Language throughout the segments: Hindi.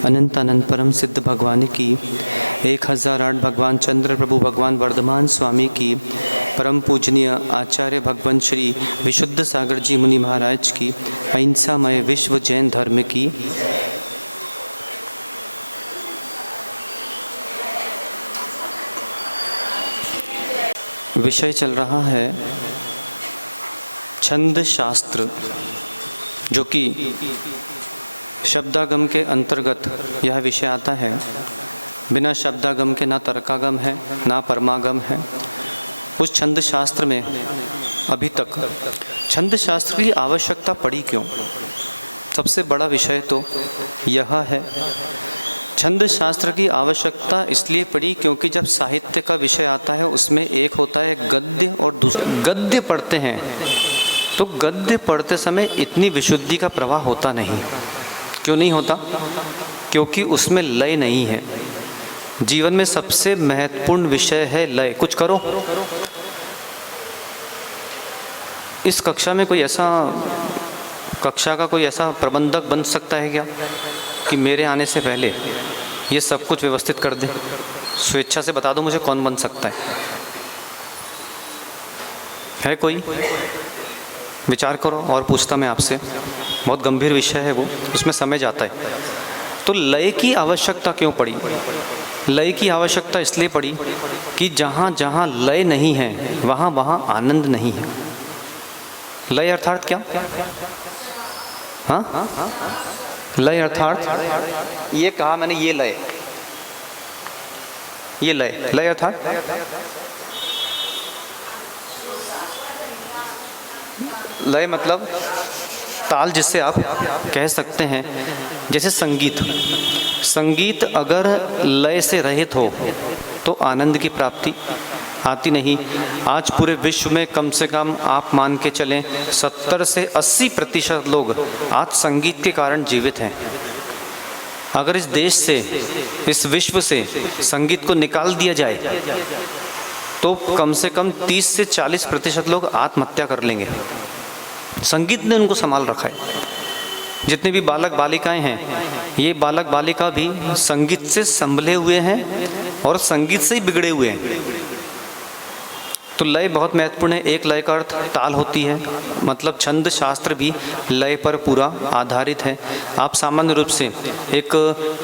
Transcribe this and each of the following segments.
अनंत अनंत परम सिद्ध भगवान की, 1008 भगवान चंद्र प्रभु भगवान वर्धमान स्वामी की, परम पूजनीय आचार्य भगवान श्री विशुद्ध सागर जी मुनि महाराज की, अहिंसामय विश्व जैन धर्म की। विषय चल रहा है छंद शास्त्र, जो कि शब्दागम के अंतर्गत यह विषय आता है। बिना शब्दागम के ना तर्कागम है ना परमागम है। उस छंद शास्त्र में अभी तक छंद शास्त्र की आवश्यकता पड़ी क्यों? सबसे बड़ा विषय तो यह है। छंद शास्त्र की आवश्यकता इसलिए पड़ी क्योंकि जब साहित्य का विषय आता है उसमें एक होता है गद्य और दूसरा गद्य पढ़ते हैं तो गद्य पढ़ते समय इतनी विशुद्धि का प्रवाह होता नहीं। क्यों नहीं होता? क्योंकि उसमें लय नहीं है। जीवन में सबसे महत्वपूर्ण विषय है लय। कुछ करो। इस कक्षा में कोई ऐसा कक्षा का कोई ऐसा प्रबंधक बन सकता है क्या कि मेरे आने से पहले ये सब कुछ व्यवस्थित कर दे? स्वेच्छा से बता दो मुझे कौन बन सकता है कोई? विचार करो और पूछता मैं आपसे। बहुत गंभीर विषय है वो, उसमें समय जाता है। तो लय की आवश्यकता क्यों पड़ी? लय की आवश्यकता इसलिए पड़ी कि जहाँ जहाँ लय नहीं है वहाँ वहाँ आनंद नहीं है। लय अर्थात क्या? हाँ, लय अर्थात ये कहा मैंने, ये लय, ये लय, लय अर्थात लय मतलब ताल, जिससे आप कह सकते हैं जैसे संगीत। संगीत अगर लय से रहित हो तो आनंद की प्राप्ति आती नहीं। आज पूरे विश्व में कम से कम आप मान के चलें 70 से 80% लोग आज संगीत के कारण जीवित हैं। अगर इस देश से, इस विश्व से संगीत को निकाल दिया जाए तो कम से कम 30 से 40% लोग आत्महत्या कर लेंगे। संगीत ने उनको संभाल रखा है। जितने भी बालक बालिकाएं हैं, ये बालक बालिका भी संगीत से संभले हुए हैं और संगीत से ही बिगड़े हुए हैं। तो लय बहुत महत्वपूर्ण है। एक लय का अर्थ ताल होती है, मतलब छंद शास्त्र भी लय पर पूरा आधारित है। आप सामान्य रूप से एक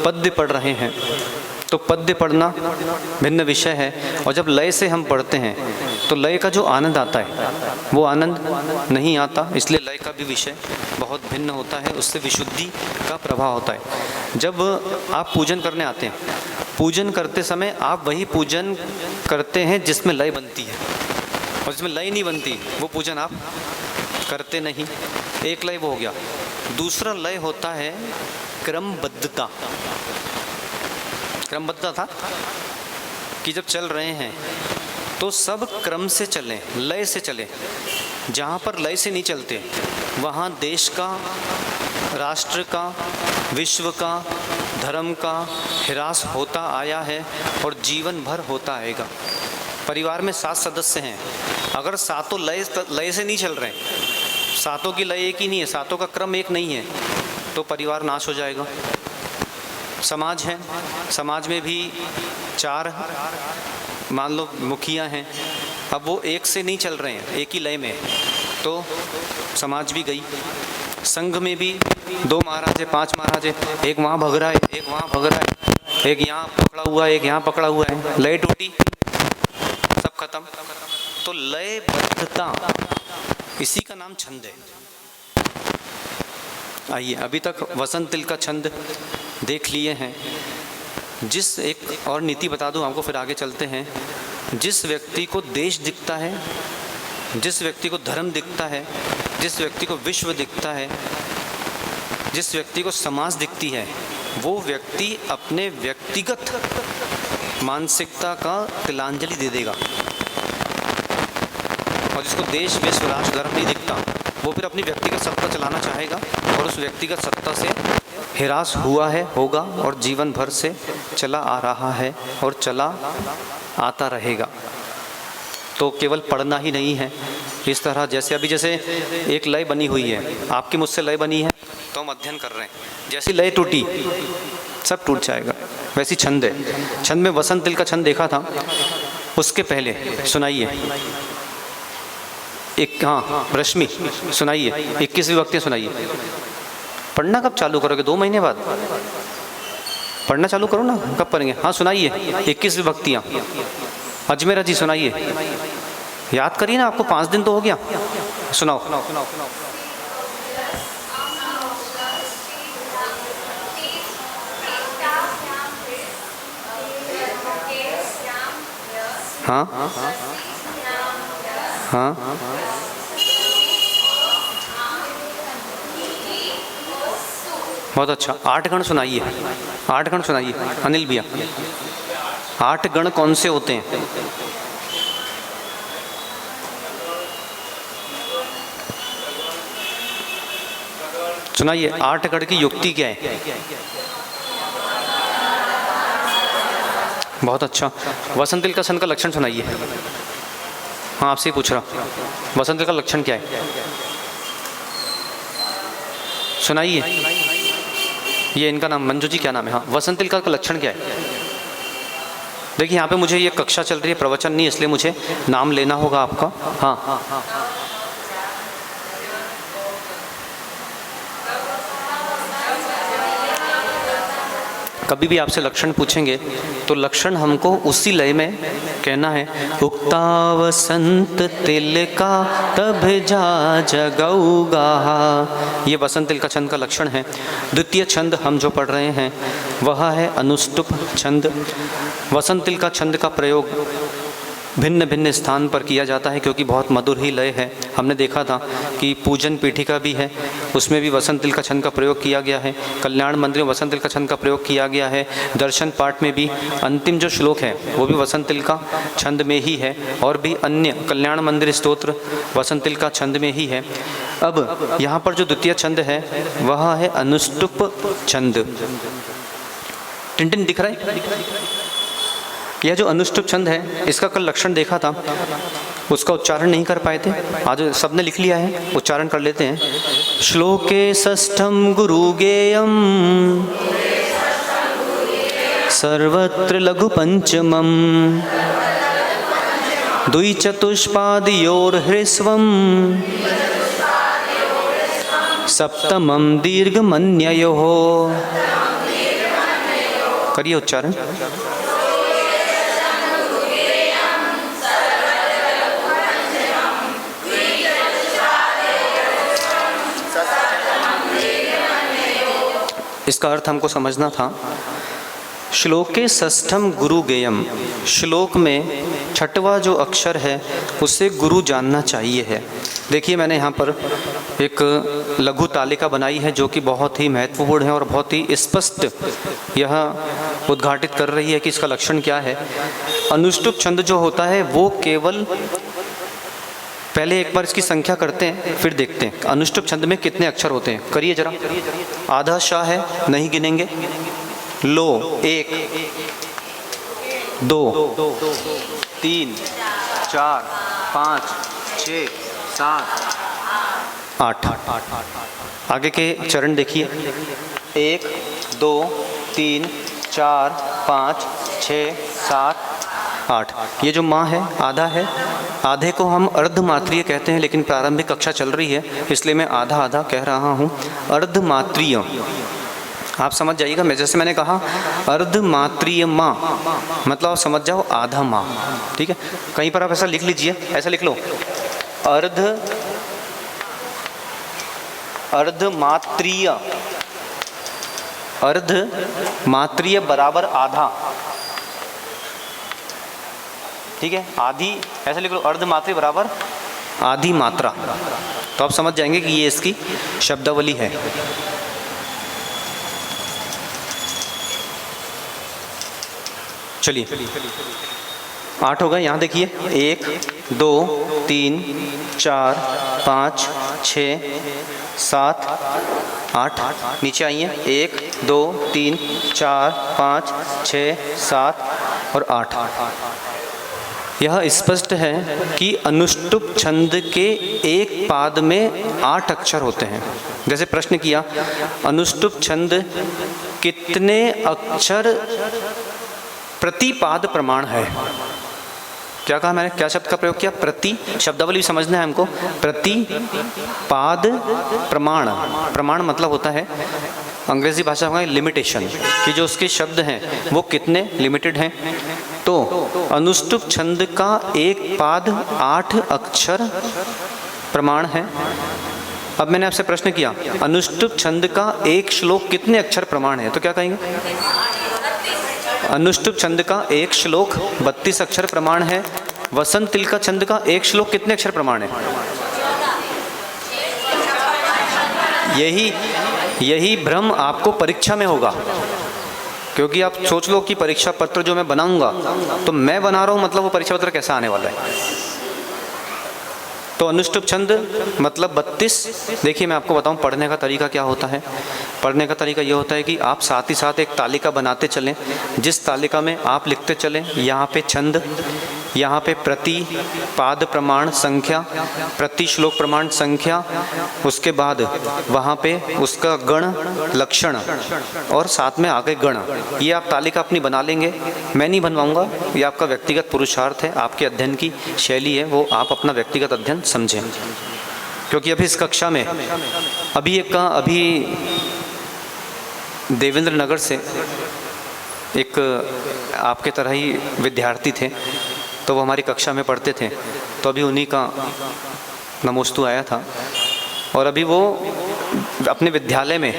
पद्य पढ़ रहे हैं तो पद्य पढ़ना भिन्न विषय है, और जब लय से हम पढ़ते हैं तो लय का जो आनंद आता है वो आनंद नहीं आता। इसलिए लय का भी विषय बहुत भिन्न होता है, उससे विशुद्धि का प्रभाव होता है। जब आप पूजन करने आते हैं, पूजन करते समय आप वही पूजन करते हैं जिसमें लय बनती है, और जिसमें लय नहीं बनती वो पूजन आप करते नहीं। एक लय वो हो गया। दूसरा लय होता है क्रमबद्धता। क्रमबद्धता था कि जब चल रहे हैं तो सब क्रम से चलें, लय से चलें। जहाँ पर लय से नहीं चलते वहाँ देश का, राष्ट्र का, विश्व का, धर्म का ह्रास होता आया है और जीवन भर होता आएगा। परिवार में 7 सदस्य हैं, अगर सातों लय से नहीं चल रहे, सातों की लय एक ही नहीं है, सातों का क्रम एक नहीं है, तो परिवार नाश हो जाएगा। समाज है, समाज में भी 4 मान लो मुखिया हैं, अब वो एक से नहीं चल रहे हैं, एक ही लय में, तो समाज भी गई। संघ में भी 2 महाराज है, 5 महाराज है, एक वहाँ भग रहा है, एक वहाँ भग रहा है, एक यहाँ पकड़ा हुआ है, एक यहाँ पकड़ा हुआ है, लय टूटी, सब खत्म। तो लयबद्धता, इसी का नाम छंद है। आइए, अभी तक वसंत तिल का छंद देख लिए हैं। जिस एक और नीति बता दूं आपको, फिर आगे चलते हैं। जिस व्यक्ति को देश दिखता है, जिस व्यक्ति को धर्म दिखता है, जिस व्यक्ति को विश्व दिखता है, जिस व्यक्ति को समाज दिखती है, वो व्यक्ति अपने व्यक्तिगत मानसिकता का तिलांजलि दे देगा। और जिसको देश, विश्व, राष्ट्र, धर्म नहीं दिखता, वो फिर अपनी व्यक्तिगत सत्ता चलाना चाहेगा और उस व्यक्तिगत सत्ता से हिरास हुआ है, होगा और जीवन भर से चला आ रहा है और चला आता रहेगा। तो केवल पढ़ना ही नहीं है, इस तरह जैसे एक लय बनी हुई है, आपकी मुझसे लय बनी है तो हम अध्ययन कर रहे हैं। जैसी लय टूटी सब टूट जाएगा। वैसी छंद है। छंद में वसंत तिल का छंद देखा था, उसके पहले सुनाइए एक, हाँ रश्मि सुनाइए 21 विभक्तियाँ सुनाइए। पढ़ना कब चालू करोगे? 2 महीने बाद पढ़ना चालू करो ना, कब पढ़ेंगे? हाँ सुनाइए 21 विभक्तियाँ। अजमेरा जी सुनाइए, याद करिए ना, आपको 5 दिन तो हो गया। सुनाओ। हाँ हाँ बहुत अच्छा। 8 गण सुनाइए, 8 गण सुनाइए अनिल भैया। 8 गण कौन से होते हैं? सुनाइए 8 गण की युक्ति क्या है? बहुत अच्छा। वसंत तिल का छंद का लक्षण सुनाइए। हाँ आपसे ही पूछ रहा, वसंत तिल का लक्षण क्या है? सुनाइए। ये इनका नाम मंजू जी क्या नाम है? हाँ वसंत तिल का लक्षण क्या है? देखिए यहाँ पे मुझे ये कक्षा चल रही है, प्रवचन नहीं, इसलिए मुझे नाम लेना होगा आपका। हाँ कभी भी आपसे लक्षण पूछेंगे तो लक्षण हमको उसी लय में कहना है। उक्ता वसंत तिल का तब जा जगऊगा, ये वसंत तिल का छंद का लक्षण है। द्वितीय छंद हम जो पढ़ रहे हैं वह है अनुष्टुप छंद। वसंत तिल का छंद का प्रयोग भिन्न भिन्न स्थान पर किया जाता है क्योंकि बहुत मधुर ही लय है। हमने देखा था कि पूजन पीठिका भी है, उसमें भी वसंत तिल का छंद का प्रयोग किया गया है। कल्याण मंदिर में वसंत तिल का छंद का प्रयोग किया गया है। दर्शन पाठ में भी अंतिम जो श्लोक है वो भी वसंत तिल का छंद में ही है, और भी अन्य कल्याण मंदिर स्तोत्र वसंत तिल का छंद में ही है। अब यहाँ पर जो द्वितीय छंद है वह है अनुष्टुप छंद। टिन दिख रहा है? यह जो अनुष्टुप छंद है इसका कल लक्षण देखा था, उसका उच्चारण नहीं कर पाए थे, आज सबने लिख लिया है, उच्चारण कर लेते हैं। श्लोके षष्ठम गुरु गेयम सर्वत्र लघु पंचमम द्विचतुष्पादयोर ह्रस्वम सप्तमम दीर्घमन्ययोः। करिए उच्चारण। इसका अर्थ हमको समझना था। श्लोके षष्ठम गुरु गेयम, श्लोक में छठवां जो अक्षर है उससे गुरु जानना चाहिए है। देखिए मैंने यहाँ पर एक लघु तालिका बनाई है जो कि बहुत ही महत्वपूर्ण है और बहुत ही स्पष्ट यह उद्घाटित कर रही है कि इसका लक्षण क्या है। अनुष्टुप छंद जो होता है वो केवल, पहले एक बार इसकी संख्या करते हैं फिर देखते हैं अनुष्टुप छंद में कितने अक्षर होते हैं। करिए जरा। आधा शाह है, नहीं गिनेंगे। लो 1 2 3 4 5 6 7 8। आगे के चरण देखिए। 1 2 3 4 5 6 7 8। ये जो माँ है आधा है, आधे को हम अर्धमात्रीय कहते हैं, लेकिन प्रारंभिक कक्षा चल रही है इसलिए मैं आधा आधा कह रहा हूँ। अर्धमात्रीय आप समझ जाइएगा। मैं जैसे मैंने कहा अर्धमात्रीय माँ मतलब आप समझ जाओ आधा माँ, ठीक है। कहीं पर आप ऐसा लिख लीजिए, ऐसा लिख लो अर्धमात्रीय, अर्धमात्रीय बराबर आधा, ठीक है। आधी ऐसे लिख लो, अर्धमात्रीय बराबर आधी मात्रा, तो आप समझ जाएंगे कि ये इसकी शब्दावली है। चलिए 8 हो गए। यहाँ देखिए 1 2 3 4 5 6 7 8। नीचे आइए 1 2 3 4 5 6 7 और 8। यह स्पष्ट है कि अनुष्टुप छंद के एक पाद में 8 अक्षर होते हैं। जैसे प्रश्न किया, अनुष्टुप छंद कितने अक्षर प्रति पाद प्रमाण है? क्या कहा मैंने, क्या शब्द का प्रयोग किया? प्रति, शब्दावली भी समझना है हमको। प्रति पाद प्रमाण, प्रमाण मतलब होता है अंग्रेजी भाषा में लिमिटेशन, कि जो उसके शब्द हैं वो कितने लिमिटेड हैं। तो अनुष्टुप छंद का एक पाद 8 अक्षर प्रमाण है। अब मैंने आपसे प्रश्न किया, अनुष्टुप छंद का एक श्लोक कितने अक्षर प्रमाण है? तो क्या कहेंगे? अनुष्टुप छंद का एक श्लोक 32 अक्षर प्रमाण है। वसंत तिलका छंद का एक श्लोक कितने अक्षर प्रमाण है? यही भ्रम आपको परीक्षा में होगा, क्योंकि आप सोच लो कि परीक्षा पत्र जो मैं बनाऊंगा तो मैं बना रहा हूं, मतलब वो परीक्षा पत्र कैसा आने वाला है। तो अनुष्टुप छंद मतलब 32। देखिए मैं आपको बताऊं पढ़ने का तरीका क्या होता है। पढ़ने का तरीका ये होता है कि आप साथ ही साथ एक तालिका बनाते चलें, जिस तालिका में आप लिखते चलें यहाँ पे छंद, यहाँ पे प्रति पाद प्रमाण संख्या, प्रति श्लोक प्रमाण संख्या, उसके बाद वहाँ पे उसका गण लक्षण और साथ में आगे गण। ये आप तालिका अपनी बना लेंगे, मैं नहीं बनवाऊंगा, ये आपका व्यक्तिगत पुरुषार्थ है, आपके अध्ययन की शैली है, वो आप अपना व्यक्तिगत अध्ययन समझें। क्योंकि अभी इस कक्षा में अभी देवेंद्र नगर से एक आपके तरह ही विद्यार्थी थे, तो वो हमारी कक्षा में पढ़ते थे। तो अभी उन्हीं का नमोस्तु आया था, और अभी वो अपने विद्यालय में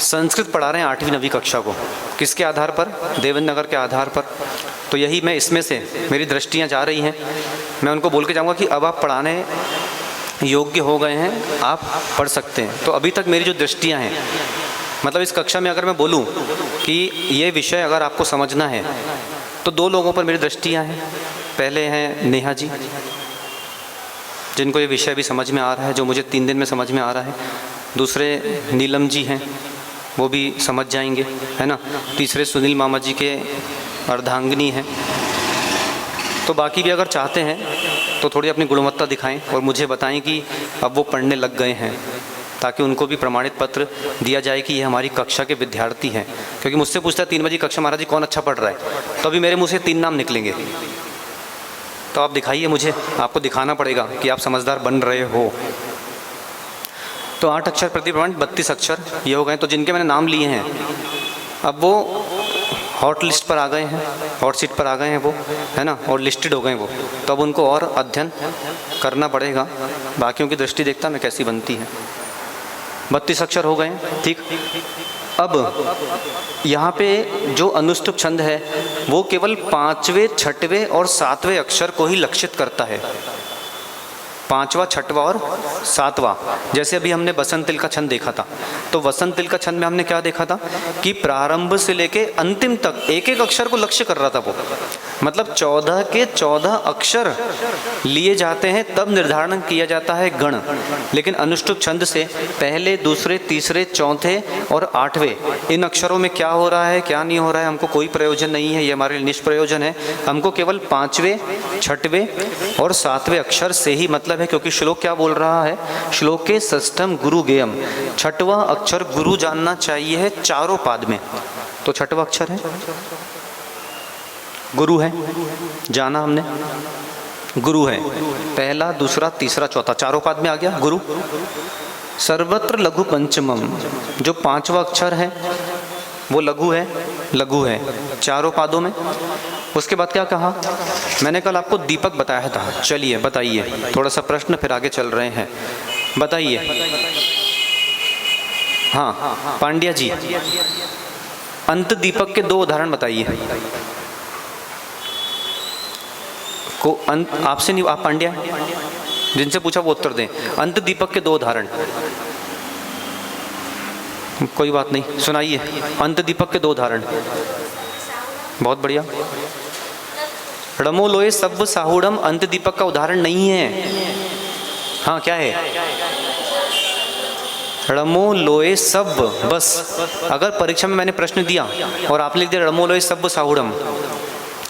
संस्कृत पढ़ा रहे हैं 8वीं 9वीं कक्षा को। किसके आधार पर? देवेंद्र नगर के आधार पर। तो यही मैं इसमें से मेरी दृष्टियाँ जा रही हैं, मैं उनको बोल के जाऊँगा कि अब आप पढ़ाने योग्य हो गए हैं, आप पढ़ सकते हैं। तो अभी तक मेरी जो दृष्टियाँ हैं, मतलब इस कक्षा में अगर मैं बोलूं कि ये विषय अगर आपको समझना है तो 2 लोगों पर मेरी दृष्टियाँ हैं। पहले हैं नेहा जी, जिनको ये विषय भी समझ में आ रहा है, जो मुझे 3 दिन में समझ में आ रहा है। दूसरे नीलम जी हैं, वो भी समझ जाएंगे, है ना। तीसरे सुनील मामा जी के अर्धांगिनी हैं। तो बाकी भी अगर चाहते हैं तो थोड़ी अपनी गुणवत्ता दिखाएं और मुझे बताएं कि अब वो पढ़ने लग गए हैं, ताकि उनको भी प्रमाणित पत्र दिया जाए कि ये हमारी कक्षा के विद्यार्थी हैं। क्योंकि मुझसे पूछता है 3 बजे कक्षा, महाराज जी कौन अच्छा पढ़ रहा है, तो अभी मेरे मुंह से 3 नाम निकलेंगे। तो आप दिखाइए मुझे, आपको दिखाना पड़ेगा कि आप समझदार बन रहे हो। तो 8 अक्षर प्रति प्रमाण 32 अक्षर ये हो गए। तो जिनके मैंने नाम लिए हैं अब वो हॉट लिस्ट पर आ गए हैं, हॉट सीट पर आ गए हैं वो, है ना, और लिस्टेड हो गए वो। तो अब उनको और अध्ययन करना पड़ेगा। बाकियों की दृष्टि देखता मैं कैसी बनती है। 32 अक्षर हो गए, ठीक। अब यहाँ पे जो अनुष्टुप छंद है वो केवल 5वें, 6वें और 7वें अक्षर को ही लक्षित करता है। 5वां, 6वां और 7वां। जैसे अभी हमने वसंत तिल का छंद देखा था, तो वसंत तिल का छंद में हमने क्या देखा था कि प्रारंभ से लेके अंतिम तक एक एक अक्षर को लक्ष्य कर रहा था वो। मतलब 14 के 14 अक्षर लिए जाते हैं, तब निर्धारण किया जाता है गण। लेकिन अनुष्टुप छंद से पहले, दूसरे, तीसरे, चौथे और 8वें इन अक्षरों में क्या हो रहा है, क्या नहीं हो रहा है, हमको कोई प्रयोजन नहीं है, ये हमारे लिए निष्प्रयोजन है। हमको केवल 5वें, 6वें और 7वें अक्षर से ही मतलब है। क्योंकि श्लोक क्या बोल रहा है, श्लोके षष्ठम गुरु गेयम, 6वां अक्षर गुरु जानना चाहिए है चारों पाद में। तो 6वां अक्षर है गुरु है, जाना हमने, गुरु है। पहला, दूसरा, तीसरा, चौथा, चारों पाद में आ गया गुरु। सर्वत्र लघु पंचमम, जो 5वां अक्षर है वो लघु है, लघु है चारों पादों में। उसके बाद क्या कहा मैंने, कल आपको दीपक बताया था। चलिए बताइए, थोड़ा सा प्रश्न फिर आगे चल रहे हैं, बताइए। हाँ पांड्या जी, अंत दीपक के 2 उदाहरण बताइए। को अंत आपसे नहीं, आप पांड्या जिनसे पूछा वो उत्तर दें। अंत दीपक के 2 उदाहरण, कोई बात नहीं, सुनाइए। अंत दीपक के 2 उदाहरण, बहुत बढ़िया। रमो लोए सव्व साहुड़म अंत दीपक का उदाहरण नहीं है। हाँ क्या है, रमो लोए सब, बस। अगर परीक्षा में मैंने प्रश्न दिया और आपने लिख दिया रमो लोए सव्व साहुड़म,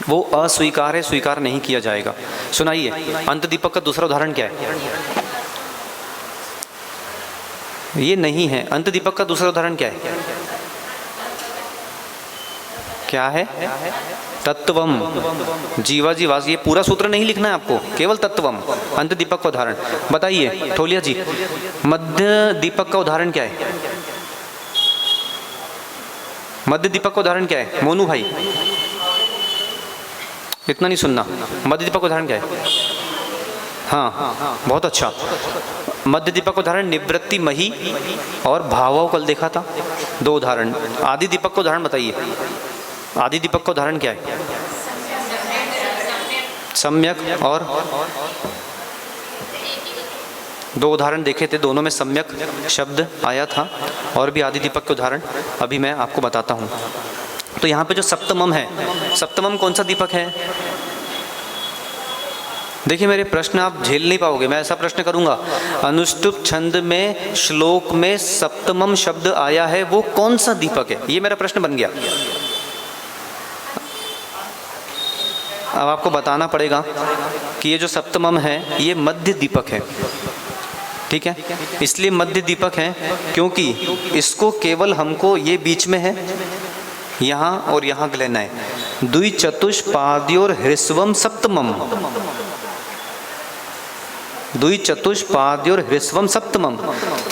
वो अस्वीकार है, स्वीकार नहीं किया जाएगा। सुनाइए, अंत दीपक का दूसरा उदाहरण क्या है? ये नहीं है। अंत दीपक का दूसरा उदाहरण क्या है? क्या है? तत्वम। जीवा जीवास। ये पूरा सूत्र नहीं लिखना है आपको, केवल तत्वम। अंत दीपक का उदाहरण बताइए ठोलिया जी। मध्य दीपक का उदाहरण क्या है? मध्य दीपक का उदाहरण क्या है? मोनू भाई, इतना नहीं सुनना। मध्य दीपक का उदाहरण क्या है? हाँ, बहुत अच्छा। मध्य दीपक का उदाहरण निवृत्ति मही और भावों कल देखा था, 2 उदाहरण। आदि दीपक का उदाहरण बताइए। आदि दीपक का उदाहरण क्या है? सम्यक और 2 उदाहरण देखे थे, दोनों में सम्यक शब्द आया था। और भी आदि दीपक के उदाहरण अभी मैं आपको बताता हूँ। तो यहाँ पे जो सप्तमम है, सप्तमम कौन सा दीपक है? देखिए मेरे प्रश्न आप झेल नहीं पाओगे, मैं ऐसा प्रश्न करूंगा, अनुष्टुप छंद में श्लोक में सप्तमम शब्द आया है, वो कौन सा दीपक है? ये मेरा प्रश्न बन गया। अब आपको बताना पड़ेगा कि ये जो सप्तमम है ये मध्य दीपक है, ठीक है? इसलिए मध्य दीपक है क्योंकि इसको केवल हमको ये बीच में है, यहाँ और यहाँ लेना है। द्विचतुष्पाद्योर ह्रस्वम सप्तमम, द्विचतुष्पाद्योर ह्रस्वम सप्तमम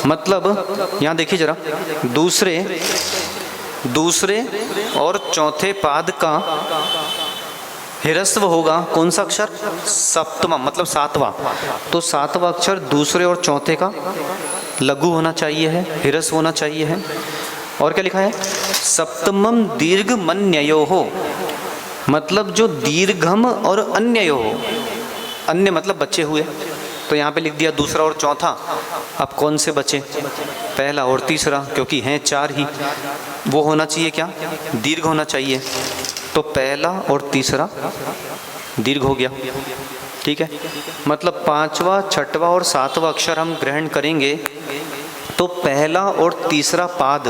मतलब यहाँ देखिए जरा, दूसरे और चौथे पाद का ह्रस्व होगा कौन सा अक्षर? सप्तमम मतलब 7वां। तो 7वां अक्षर दूसरे और चौथे का लघु होना चाहिए है, ह्रस्व होना चाहिए है। और क्या लिखा है? सप्तमम दीर्घ मन्ययो हो, मतलब जो दीर्घम और अन्ययो हो। अन्य मतलब बचे हुए, तो यहाँ पे लिख दिया दूसरा और चौथा। अब कौन से बचे? पहला और तीसरा, क्योंकि हैं 4 ही। वो होना चाहिए क्या? दीर्घ होना चाहिए। तो पहला और तीसरा दीर्घ हो गया, ठीक है? मतलब 5वां, 6वां और 7वां अक्षर हम ग्रहण करेंगे तो पहला और तीसरा पाद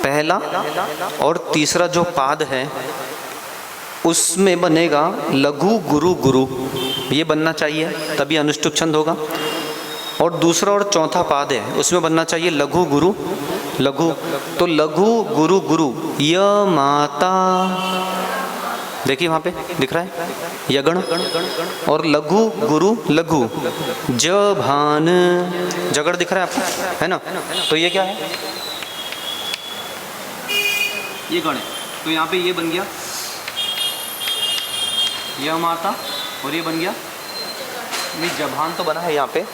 पहला और तीसरा जो पाद है उसमें बनेगा लघु गुरु गुरु, ये बनना चाहिए, तभी अनुष्टुप छंद होगा। और दूसरा और चौथा पाद है उसमें बनना चाहिए लघु गुरु लघु। तो लघु गुरु गुरु य माता, देखिए वहाँ पे दिख रहा है यगण, और लघु गुरु लघु ज भान, जगड़ दिख रहा है आपको, है ना? तो ये क्या है? ये गण है। तो यहाँ पे ये बन गया य माता और ये बन गया नहीं, जभान तो बना है यहाँ पे।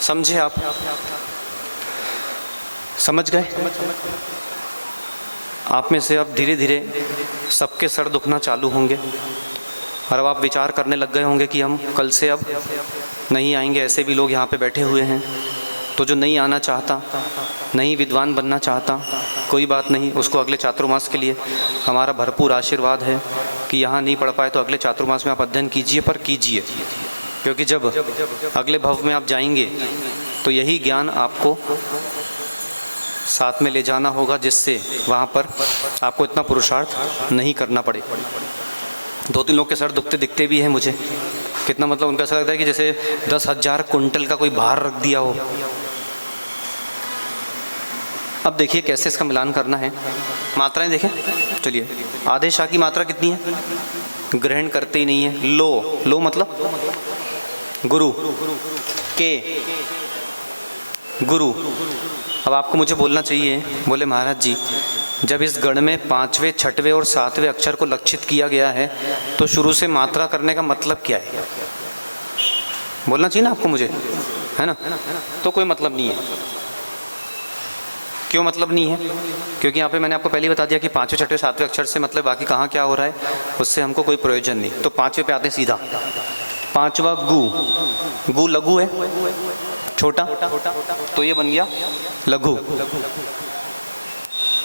समझे आप? समझ गए? आप में से अब धीरे धीरे सबके सर दुखना चालू होंगे और अब आप विचार करने लग गए होंगे कि हम कल से अब नहीं आएंगे। ऐसे भी लोग यहाँ पे बैठे हुए हैं। तो जो नहीं आना चाहता, नहीं विद्वान बनना चाहता, कोई बात नहीं, उसको अगले चातुर्मास के लिए हमारा भरपूर आशीर्वाद है कि यहाँ नहीं पढ़ पाए तो अगले चातुर्मास में आप अध्ययन कीजिए, पर कीजिए, क्योंकि जब अगले भव में आप जाएंगे तो यही ज्ञान आपको साथ में ले जाना होगा, जिससे वहाँ पर आपको इतना पुरुषार्थ नहीं करना पड़े। 2-3 लोग के सर दुखते दिखते भी हैं मुझे। कितना मतलब उनका ऐसा लगता है कि जैसे 10,000 कुंटल का कोई भार रख दिया हो। अब देखिए कैसे इसका मिलान करना है। मात्राएं देखें, चलिए। आधे शाह की मात्रा कितनी है? ग्रहण करते ही नहीं है। लो, लो मतलब गुरु, के गुरु। अब आपको मुझे बोलना चाहिए, बोले महाराज जी जब इस गण में 5वें, 6वें और 7वें अक्षर को लक्षित किया गया है तो शुरू से मात्रा करने का मतलब क्या है? बोलना चाहिए ना आपको मुझे, है ना? तो कोई मतलब नहीं है। क्यों मतलब नहीं है? क्योंकि यहाँ पे मैंने आपको पहले ही बता दिया कि 5वें, 6वें, 7वें अक्षर से मतलब बाकी कहाँ क्या हो रहा है उससे हमको कोई प्रयोजन नहीं। तो 5वें पे आते सीधा। 5वां गु, गु लघु है, छोटा, तो ये बन गया लघु।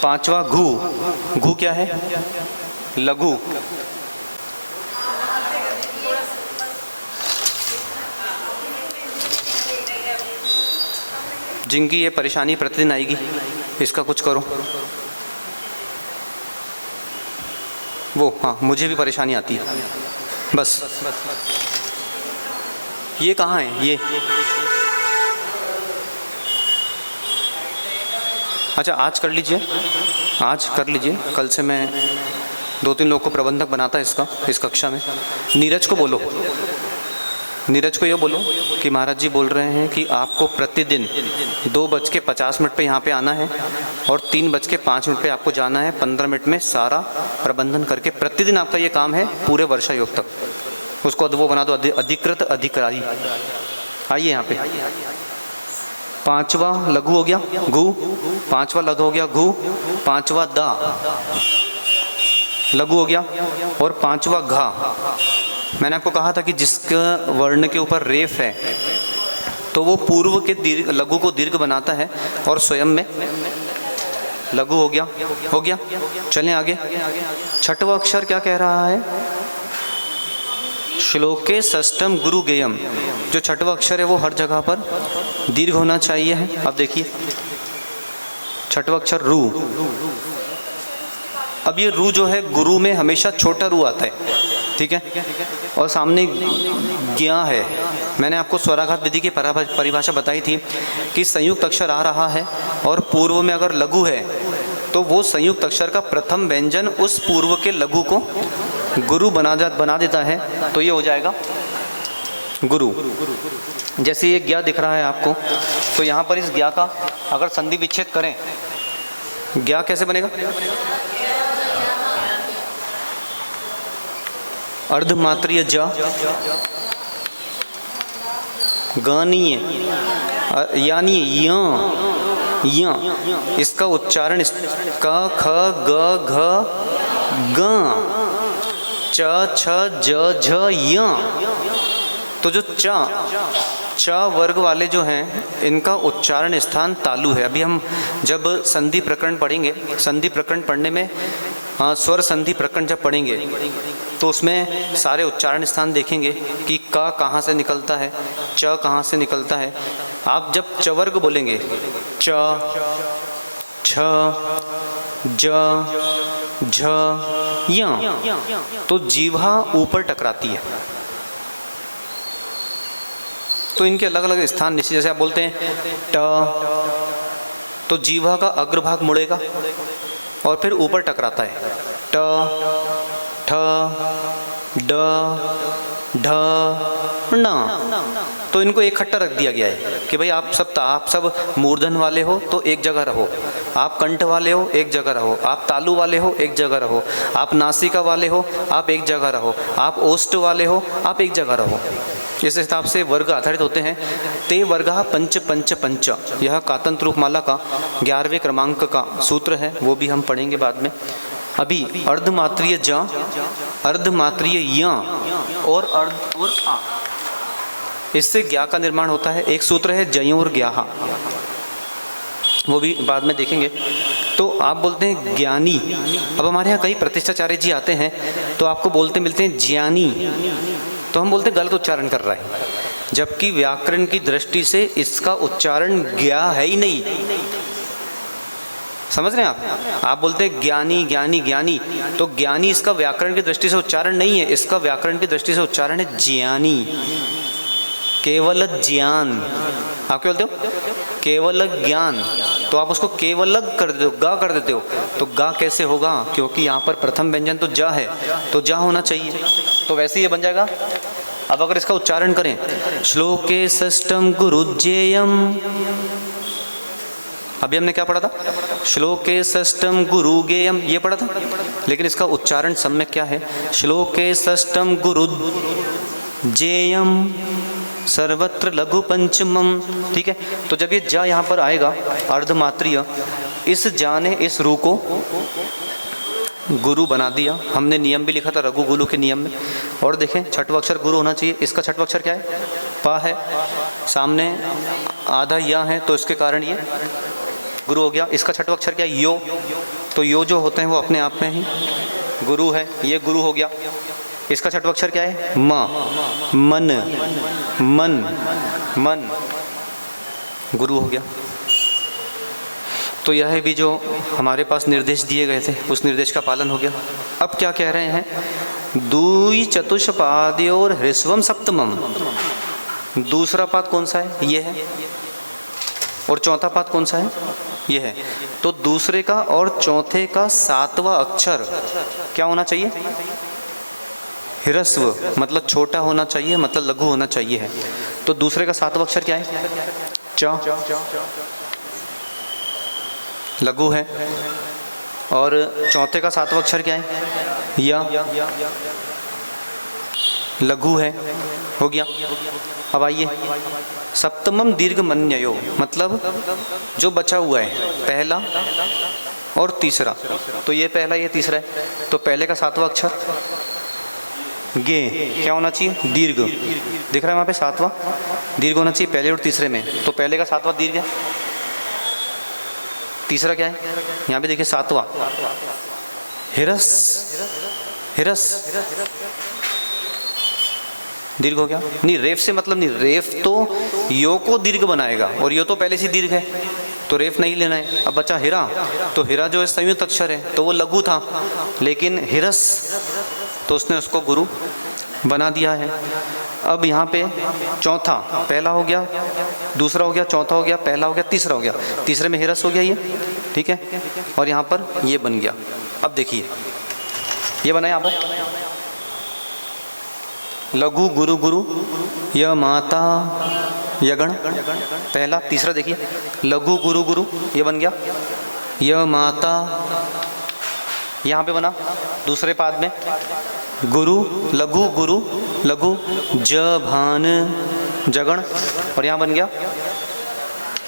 5वां घु, घु क्या है? लघु। जिनकी ये परेशानी प्रतिदिन आएगी, इसका कुछ करो। वो हाँ, मुझे भी परेशानी आती है बस। ये कहाँ है ये? अच्छा, आज कर लीजिए, आज कर लीजिए। कल से मैं 2-3 लोग को प्रबंधक बनाता है इसका, इस कक्षा में। नीरज को बोलो, नीरज को ये बोलो कि महाराज जी बोल रहे हैं कि आपको प्रतिदिन 2:50 पे यहाँ पे आना है और 3:05 पे आपको जाना है। 15 मिनट में सारा प्रबंधन करके प्रतिदिन आपका ये काम है पूरे वर्षा योग तक। उसको वो बना दो अधिकृत अधिकारी। आइए यहाँ पे। 5वां लघु हो गया घू, 5वां लघु हो गया घू, 5वां दा लघु हो गया और 5वां घा। मैंने आपको कहा था कि जिसका वर्ण के ऊपर रेफ है तो वो पूर्व के दीर्घ लघु को दीर्घ बनाता है और स्वयं में लघु हो गया, हो गया। चलें आगे। छठवां अक्षर क्या कह रहा है? श्लोके षष्ठम गुरु गेयम। जो छठवां अक्षर है वो हर जगह पर दीर्घ होना चाहिए है। अब देखिए छठवां अक्षर रू। अब ये रू जो है गुरु में हमेशा छोटा रू आता है, ठीक है, और सामने ज्ञा है। मैंने आपको स्वराघात विधि की परिभाषा बताई थी कि संयुक्त अक्षर आ रहा है और पूर्व में अगर लघु है तो वो संयुक्त अक्षर का प्रथम व्यंजन उस पूर्व के लघु को गुरु बना देता है, तो ये हो जाएगा गुरु। जैसे ये ज्ञा दिख रहा है आपको, तो यहाँ पर इस ज्ञा का अगर संधि विच्छेद करें, ज्ञा कैसे बनेगा? अर्धमात्रीय ज, गानीय यानी य, इसका उच्चारण क ख ग घ ग, च छ ज झ य। तो जो च वर्ग वाले जो हैं इनका उच्चारण स्थान तालु है। अभी हम जब संधि प्रकरण पढ़ेंगे, संधि प्रकरण पढ़ने में स्वर संधि प्रकरण जब पढ़ेंगे तो उसमें सारे उच्चारण स्थान देखेंगे कि का कहाँ से निकलता है, च कहाँ से निकलता है। आप जब च वर्ग बोलेंगे, च छ ज झ य, तो जीवा ऊपर टकराती है। तो इनके अलग अलग स्थान निश्चित। जैसे आप बोलते हैं ट, तो जीवा का अग्रभाग मुड़ेगा और फिर ऊपर टकराता है। ट ठ ड ढ ण, तो इनको इकट्ठा रख दिया गया है कि भाई आप सब मूर्धन वाले हो तो एक जगह रहो, आप कंठ वाले हो एक जगह रहो, आप तालु वाले हो एक जगह रहो, आप नासिका वाले हो आप एक जगह रहो, आप ओष्ठ वाले हो आप एक जगह रहो। इस हिसाब से वर्ग आधारित होते हैं। ते वर्गा पंच पंच पंच, यह कातंत्र रूपमाला का 11वें क्रमांक का सूत्र है, वो भी हम पढ़ेंगे बाद में। अभी अर्धमात्रीय ज, अर्धमात्रीय य और अर्ध और आ, इससे ज्ञा का निर्माण होता है। एक सूत्र है जयों और ज्ञाहा, वो भी बाद में देखेंगे। तो आप बोलते हैं ज्ञानी। अब हमारे यहाँ कई प्रतिष्ठाचार्य जी आते हैं तो आपको बोलते मिलते हैं ज्ञानी, तो हम बोलते गलत उच्चारण कर रहा है, जबकि व्याकरण की दृष्टि से इसका उच्चारण ज्ञा है ही नहीं। समझ रहे हैं आप बोलते हैं ज्ञानी ज्ञानी ज्ञानी, तो ज्ञानी इसका व्याकरण की दृष्टि से उच्चारण नहीं है, इसका व्याकरण की दृष्टि से उच्चारण है ज्ञानी, केवल ज्ञान। आप क्या बोलते हो? केवल ज्ञान। तो आप उसको केवलग कर देते हो, गा कर देते हो, तो गा कैसे होगा? क्योंकि यहाँ पर प्रथम व्यंजन तो जा है, तो जा होना चाहिए, तो वैसे ही ये बन जाएगा। अब अगर इसका उच्चारण करें, श्लोके षष्ठम गुरुज्येयम, अभी हमने क्या पढ़ा था? श्लोके षष्ठम गुरु गेयम, ये पढ़ा था, लेकिन इसका उच्चारण सम्यक क्या है? श्लोके षष्ठम गुरु जेयम सर्वत्र लघु पंचमम। ठीक है, तो जब ये जा यहाँ पर आएगा अर्धमात्रीय, इस जा ने इस रू को गुरु बना दिया। हमने नियम भी लिखा था रघु गुरु के नियम में। और देखें छठवां अक्षर गुरु होना चाहिए, इसका छठवां अक्षर क्या है? पा है, सामने आधा या है तो इसके कारण ये गुरु हो गया। इसका छठवां अक्षर क्या है? यो, तो यो जो होते हैं वो अपने आप में ही गुरु है, ये गुरु हो गया। इसका छठवां अक्षर क्या है? म, मन, मन, मन, गुरु हो गया। तो यह भी जो हमारे पास निर्देश दिए गए थे उस निर्देश का पालन हो गया। अब क्या कह रहे हैं, दूई चतुष्पाद्योर ह्रस्वम सप्तमम। दूसरा पाद कौन सा है, ये है, और चौथा पाद कौन सा है, ये है। तो दूसरे का और चौथे का सातवां अक्षर क्या होना चाहिए, ह्रस्व, मतलब छोटा होना चाहिए, मतलब लघु होना चाहिए है। तो दूसरे का सातवां अक्षर क्या है, च, लघु है। और चौथे का सातवां अक्षर क्या है, या, लघु है। हो गया। अब आइए, सप्तमम दीर्घ मन्ययो, मतलब जो बचा हुआ है पहला और तीसरा। तो ये पहला, ये तीसरा है। तो पहले का सातवां अक्षर गे क्या होना चाहिए, दीर्घ। दिख रहा है वहाँ पे, सातवां दीर्घ होना चाहिए पहले और तीसरे में। तो पहले का सातवां दीर्घ है, तीसरा क्या है, यहाँ पे देखिए सातवां हिरस, हिरस दीर्घ हो गया। नहीं, रेफ से मतलब नहीं, रेफ तो यो को दीर्घ बनाएगा और यो तो पहले से दीर्घ है, तो रेफ नहीं लेना है। अब बचा हिरा, तो हिरा जो है संयुक्त अक्षर है, तो वो लघु था, लेकिन हिरस तो उसने उसको गुरु बना दिया है। अब यहाँ पे चौथा, पहला हो गया, दूसरा हो गया, चौथा हो गया, पहला हो गया, तीसरा हो गया, तीसरे में हिरस हो गया ये, ठीक है। और यहाँ पर ये बन गया। अब देखिए ये बना यहाँ पर लघु गुरु गुरु, य माता यगण, पहला। तीसरा देखिए लघु गुरु गुरु, ये बन गया य माता। यहाँ पे बना दूसरे पाद में गुरु, लघु गुरु, लघु ज भान जगण, और यहाँ बन गया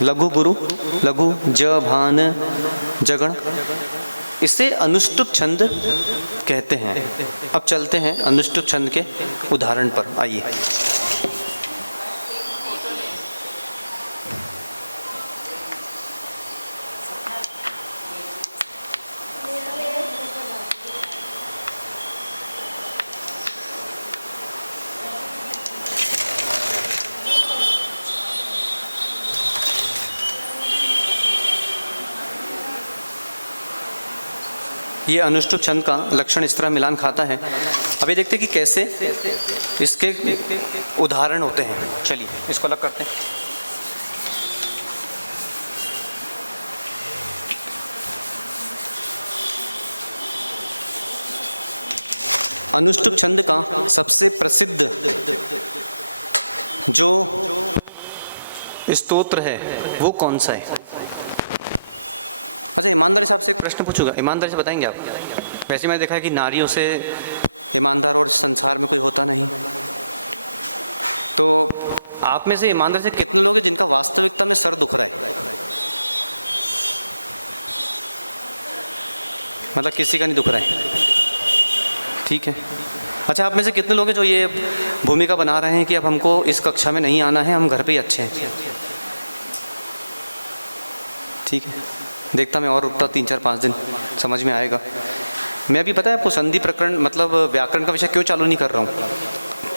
लघु गुरु, लघु ज भान जगण। इसे अनुष्टुप छंद कहते हैं। अब चलते हैं अनुष्टुप छंद के उदाहरण पर, आइए। ये अनुष्टुप छंद का लक्षण इस तरह मिलान खाता है। अभी देखते हैं कि कैसे इसके उदाहरण होते हैं। चलिए इसको अलग करते हैं। अनुष्टुप छंद का सबसे प्रसिद्ध जो स्तोत्र है वो कौन सा है? अच्छा, ईमानदारी साहब से एक प्रश्न पूछूंगा, ईमानदारी से बताएंगे आप? वैसे मैंने देखा है कि नारियों से ईमानदार और संसार में कोई होता नहीं, तो आप में से ईमानदारी से कितने लोग हैं जिनका वास्तविकता में सर दुख रहा है? मतलब किसी का नहीं दुख रहा है, ठीक है। अच्छा, आप में से कितने लोग हैं जो ये भूमिका बना रहे हैं कि अब हमको इस कक्षा में नहीं आना है, हम घर पे ही अच्छे हैं? ठीक है, देखता मैं और रुकता 3-4-5 दिन, समझ में आएगा। मैं अभी पता है आपको संधि प्रकरण मतलब व्याकरण का विषय क्यों चालू नहीं कर रहा हूँ?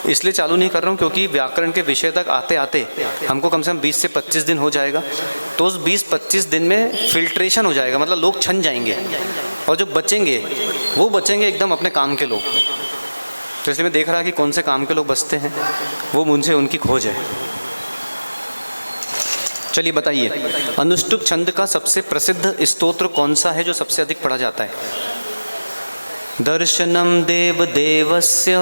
इसलिए चालू नहीं कर रहा हूँ क्योंकि व्याकरण के विषय तक आते आते हमको कम से कम 20 से 25 दिन हो जाएगा। तो उस 20-25 दिन में फिल्ट्रेशन हो जाएगा, मतलब लोग छन जाएंगे, और जो बचेंगे वो बचेंगे एकदम अपने काम के लोग। तो इसलिए मैं देख रहा कि कौन से काम के लोग बचते हैं, वो मुझसे उनकी खोज है। चलिए बताइए, अनुष्टुप छंद का सबसे प्रसिद्ध स्तोत्र कौन सा है जो सबसे अधिक पढ़ा जाता है? दर्शनम देव देवस्य।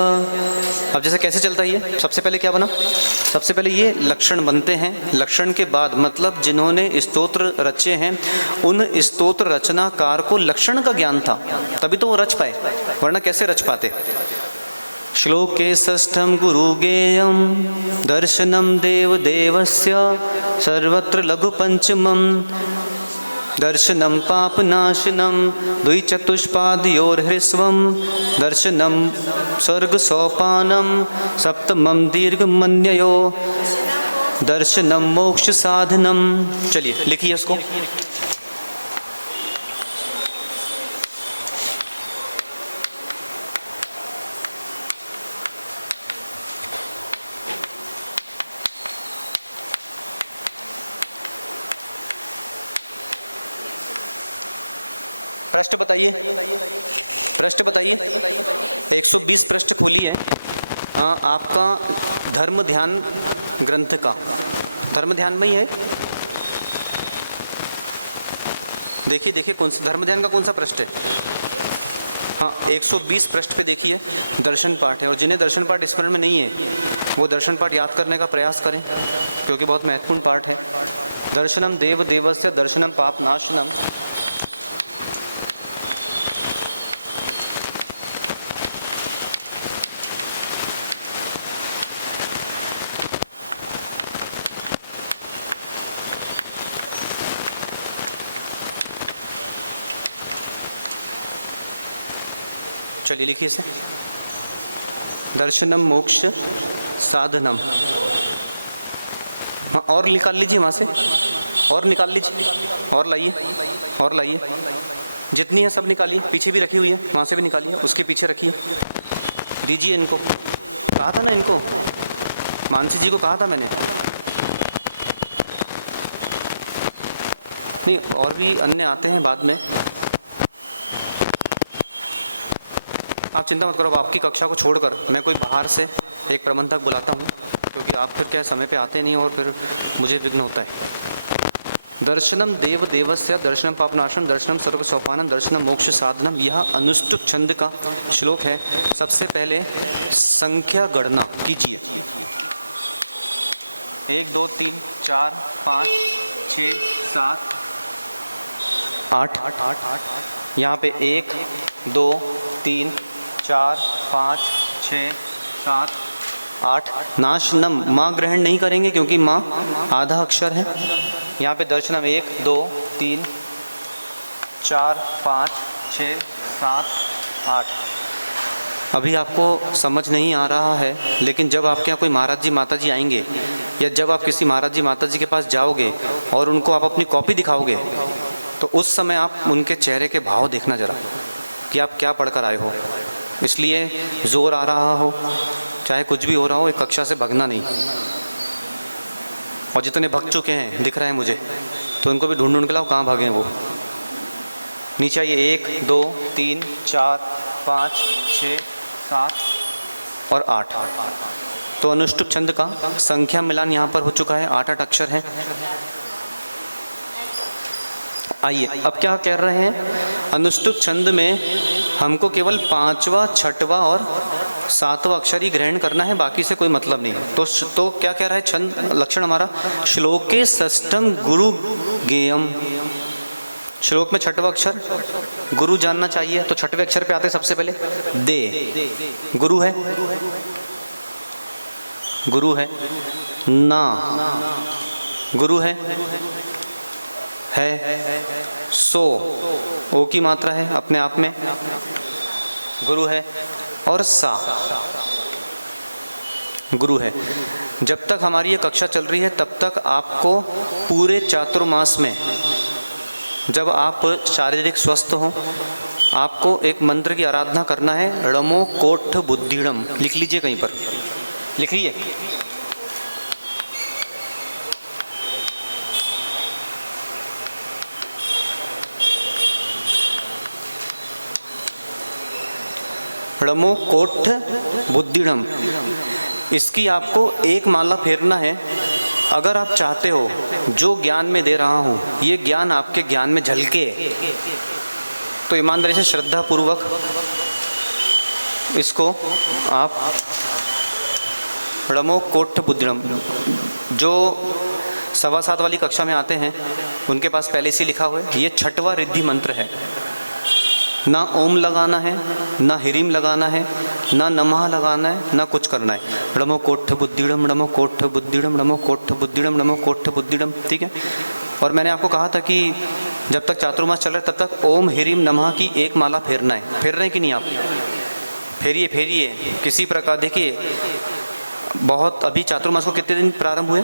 अब जैसे कैसे चलता है ये? सबसे पहले क्या बना? सबसे पहले ये लक्षण बनते हैं। लक्षण के बाद मतलब जिन्होंने स्तोत्र रचे हैं उन स्तोत्र रचनाकार को लक्षण का ज्ञान था, तभी तो वो रच पाए, वरना कैसे रच पाते? श्लोके षष्ठम गुरु गेयम दर्शनम देव देवस्य सर्वत्र लघु पंचमम दर्शनम पापनाशनम द्विचतुष्पादयोर्ह्रस्वम दर्शनम स्वर्ग सोपानम सप्तमम दीर्घ मन्ययो दर्शनम मोक्ष साधनम। चलिए लिखिए इसको। पृष्ठ बताइए, पृष्ठ बताइए। 120 पृष्ठ खोलिए। आपका धर्म ध्यान ग्रंथ का, धर्म ध्यान में ही है। देखिए देखिए कौन सा धर्म ध्यान का कौन सा पृष्ठ है। हाँ, 120 पृष्ठ पे देखिए दर्शन पाठ है। और जिन्हें दर्शन पाठ स्मरण में नहीं है वो दर्शन पाठ याद करने का प्रयास करें, क्योंकि बहुत महत्वपूर्ण पाठ है। दर्शनम देव देवस्य दर्शनम पाप नाशनम। चलिए लिखिए इसे। दर्शनम मोक्ष साधनम। हाँ, और निकाल लीजिए वहाँ से, और निकाल लीजिए, और लाइए, और लाइए। जितनी है सब निकालिए। पीछे भी रखी हुई है, वहाँ से भी निकालिए, उसके पीछे रखिए। दीजिए इनको। कहा था ना इनको, मानसी जी को कहा था मैंने। नहीं, और भी अन्य आते हैं बाद में। आप चिंता मत करो, आपकी कक्षा को छोड़कर मैं कोई बाहर से एक प्रबंधक बुलाता हूँ, क्योंकि आप फिर क्या समय पे आते नहीं और फिर मुझे विघ्न होता है। दर्शनम देव देवस्य दर्शनम पापनाशनम दर्शनम सर्व सोपानम दर्शनम मोक्ष साधनम। यह अनुष्टुप छंद का श्लोक है। सबसे पहले संख्या गणना कीजिए। 1 2 3 4 5 6 7 8। यहाँ पे 1 2 3 4 5 6 7 8। नाशनम माँ ग्रहण नहीं करेंगे क्योंकि माँ आधा अक्षर है। यहाँ पे दर्शनम 1 2 3 4 5 6 7 8। अभी आपको समझ नहीं आ रहा है, लेकिन जब आपके यहाँ कोई महाराज जी माता जी आएंगे, या जब आप किसी महाराज जी माता जी के पास जाओगे और उनको आप अपनी कॉपी दिखाओगे, तो उस समय आप उनके चेहरे के भाव देखना जरा कि आप क्या पढ़कर आए हो। इसलिए जोर आ रहा हो चाहे कुछ भी हो रहा हो, एक कक्षा से भगना नहीं। और जितने भग चुके हैं दिख रहे हैं मुझे, तो उनको भी ढूंढ ढूंढ के लाओ कहाँ भागे हैं वो। नीचे आइए। 1 2 3 4 5 6 7 और 8। तो अनुष्टुप छंद का संख्या मिलान यहाँ पर हो चुका है। 8 अक्षर हैं। आइए अब क्या कह रहे हैं। अनुष्टुप छंद में हमको केवल 5वां 6वां और 7वां अक्षर ही ग्रहण करना है, बाकी से कोई मतलब नहीं है। तो क्या कह रहा है छंद लक्षण हमारा। श्लोके षष्ठम गुरु गेयम। श्लोक में 6वां अक्षर गुरु जानना चाहिए, तो 6वें अक्षर पे आते सबसे पहले दे। गुरु है, गुरु है। ना गुरु है। सो ओ की मात्रा है अपने आप में, गुरु है। और सा गुरु है। जब तक हमारी ये कक्षा चल रही है तब तक आपको पूरे चातुर्मास में, जब आप शारीरिक स्वस्थ हों, आपको एक मंत्र की आराधना करना है। णमो कोट्ठ बुद्धिड़म। लिख लीजिए, कहीं पर लिख लीजिए। णमो कोट्ठ बुद्धिड़म। इसकी आपको एक माला फेरना है। अगर आप चाहते हो जो ज्ञान में दे रहा हूँ ये ज्ञान आपके ज्ञान में झलके, तो ईमानदारी से श्रद्धा पूर्वक इसको आप णमो कोट्ठ बुद्धिड़म। जो 7.25 वाली कक्षा में आते हैं उनके पास पहले से लिखा हुआ है। ये 6वां रिद्धि मंत्र है। ना ओम लगाना है, ना हिरीम लगाना है, ना नमः लगाना है, ना कुछ करना है। णमो कोट्ठ बुद्धिड़म, णमो कोट्ठ बुद्धिड़म, णमो कोट्ठ बुद्धिड़म, णमो कोट्ठ बुद्धिड़म। ठीक है। और मैंने आपको कहा था कि जब तक चातुर्मास चल रहा है तब तक ओम हिरीम नमः की एक माला फेरना है। फेर रहे हैं कि नहीं आप? फेरिए फेरिए किसी प्रकार। देखिए बहुत, अभी चातुर्मास को कितने दिन प्रारंभ हुए?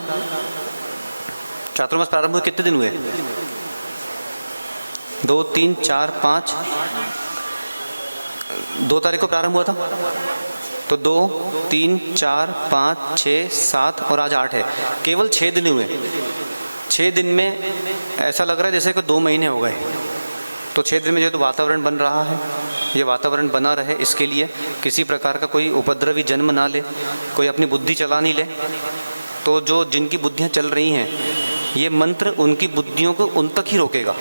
चातुर्मास प्रारंभ हुए कितने दिन हुए? 2 3 4 5, 2 तारीख को प्रारंभ हुआ था। तो 2 3 4 5 6 7 और आज 8 है। केवल 6 दिन हुए। 6 दिन में ऐसा लग रहा है जैसे कि 2 महीने हो गए। तो क्षेत्र में जो तो वातावरण बन रहा है, ये वातावरण बना रहे, इसके लिए किसी प्रकार का कोई उपद्रवी जन्म ना ले, कोई अपनी बुद्धि चला नहीं ले। तो जो जिनकी बुद्धियाँ चल रही हैं, ये मंत्र उनकी बुद्धियों को उन तक ही रोकेगा।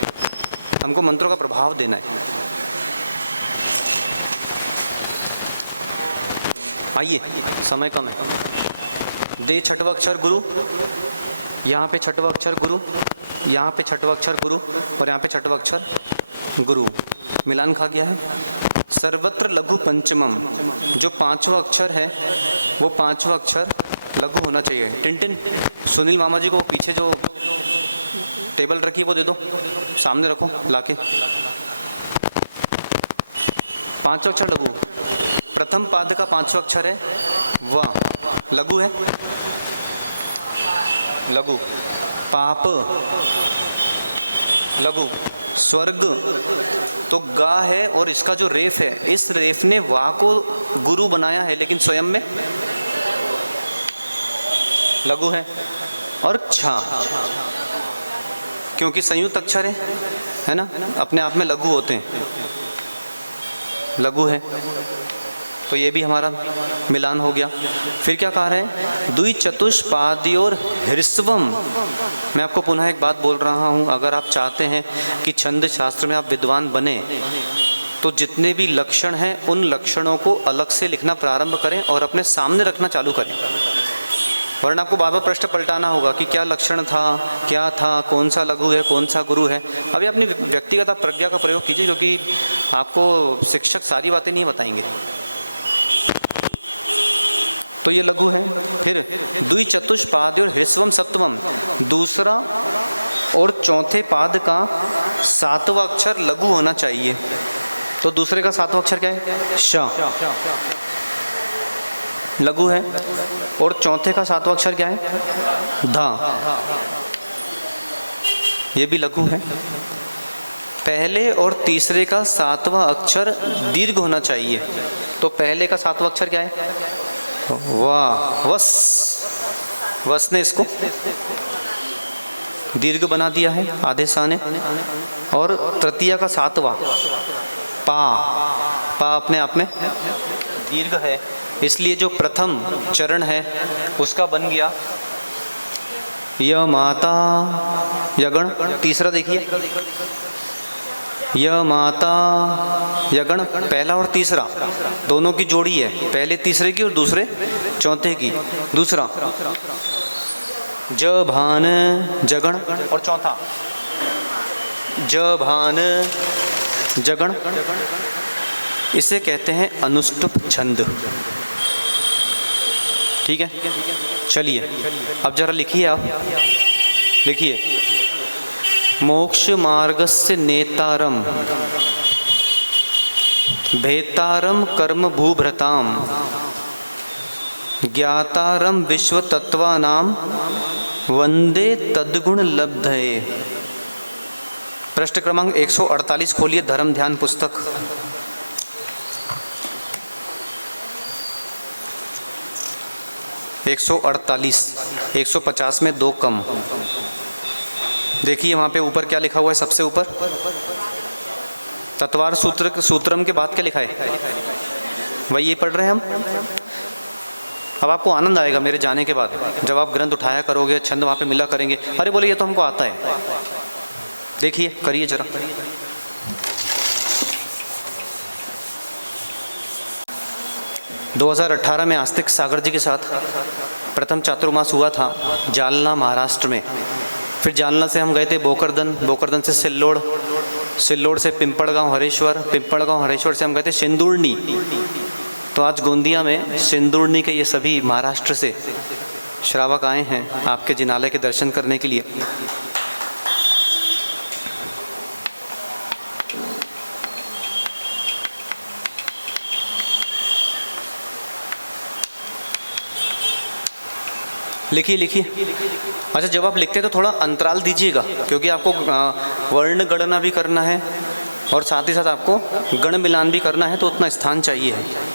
हमको मंत्रों का प्रभाव देना है। आइए, समय कम है। दे छठवां अक्षर गुरु, यहाँ पे छठवां अक्षर गुरु, यहाँ पे छठवां अक्षर गुरु और यहाँ पे छठवां अक्षर गुरु, मिलान खा गया है। सर्वत्र लघु पंचमम, जो पांचवा अक्षर है वो पांचवा अक्षर लघु होना चाहिए। टिन सुनील मामा जी को पीछे जो टेबल रखी वो दे दो, सामने रखो लाके। पांचवा अक्षर लघु, प्रथम पाद का पांचवा अक्षर है व, लघु है, लघु। पाप लघु। स्वर्ग तो गा है और इसका जो रेफ है, इस रेफ ने वा को गुरु बनाया है, लेकिन स्वयं में लघु है। और क्षा, क्योंकि संयुक्त अक्षर है ना, अपने आप में लघु होते हैं, लघु है, तो ये भी हमारा मिलान हो गया। फिर क्या कह रहे हैं, द्वि चतुष्पादियोर ह्रस्वम। मैं आपको पुनः एक बात बोल रहा हूँ, अगर आप चाहते हैं कि छंद शास्त्र में आप विद्वान बने, तो जितने भी लक्षण हैं उन लक्षणों को अलग से लिखना प्रारंभ करें और अपने सामने रखना चालू करें, वरना आपको बार बार प्रश्न पलटाना होगा कि क्या लक्षण था, क्या था, कौन सा लघु है, कौन सा गुरु है। अभी अपनी व्यक्तिगत प्रज्ञा का प्रयोग कीजिए, क्योंकि आपको शिक्षक सारी बातें नहीं बताएंगे। तो ये लघु है। फिर द्वि चतुष्पाद और ह्रस्वम सप्तमम, दूसरा और चौथे पाद का सातवां अक्षर लघु होना चाहिए। तो दूसरे का सातवां अक्षर क्या है, श, लघु है। और चौथे का सातवां अक्षर क्या है, धा, ये भी लघु है। पहले और तीसरे का सातवां अक्षर दीर्घ होना चाहिए। तो पहले का सातवां अक्षर क्या है, वाह, वस, वस ने इसको दीर्घ बना दिया है आधे सा ने। और तृतीया का सातवां पा, पा अपने आप में दीर्घ है, इसलिए जो प्रथम चरण है उसका बन गया य माता यगण। तीसरा देखिए, य माता यगण, पहला और तीसरा दोनों की जोड़ी है, पहले तीसरे की और दूसरे चौथे की। दूसरा ज भान जगण और चौथा ज भान जगण, इसे कहते हैं अनुष्टुप छंद। ठीक है, चलिए अब जरा लिखिए, आप लिखिए, मोक्ष मार्गस्य नेतारम भेतारम कर्म भूभृताम ज्ञातारम विश्व तत्वानाम वंदे तद्गुण लब्धये। पृष्ठ क्रमांक 148 खोलिए, धर्म ध्यान पुस्तक। एक 150 में 2 कम। देखिए वहाँ पे ऊपर क्या लिखा हुआ है, सबसे ऊपर तत्वार सूत्रम के बाद क्या लिखा है, वही ये पढ़ रहे हैं हम। अब आपको आनंद आएगा मेरे जाने के बाद, जब आप ग्रंथ उठाया करोगे, छंद वहाँ पे मिला करेंगे, अरे बोले ये तो हमको आता है। देखिए, करिए जरा। दो 2018 में आस्तिक सागर जी के साथ प्रथम चातुर्मास हुआ था जालना महाराष्ट्र में। फिर जालना से हम गए थे बोकरदन, बोकरदन से सिल्लोड़, सिल्लोड़ से पिंपड़गांव हरेश्वर, पिंपड़गांव हरेश्वर से हम गए थे सिंदूरनी। तो आज गोंदिया में सिंदूरनी के ये सभी महाराष्ट्र से श्रावक आए हैं आपके जिनालय के दर्शन करने के लिए। लिखिए लिखिए। अच्छा, जब आप लिखते हैं तो थोड़ा अंतराल दीजिएगा, क्योंकि आपको वर्ण गणना भी करना है और साथ ही साथ आपको गण मिलान भी करना है, तो उतना स्थान चाहिए है।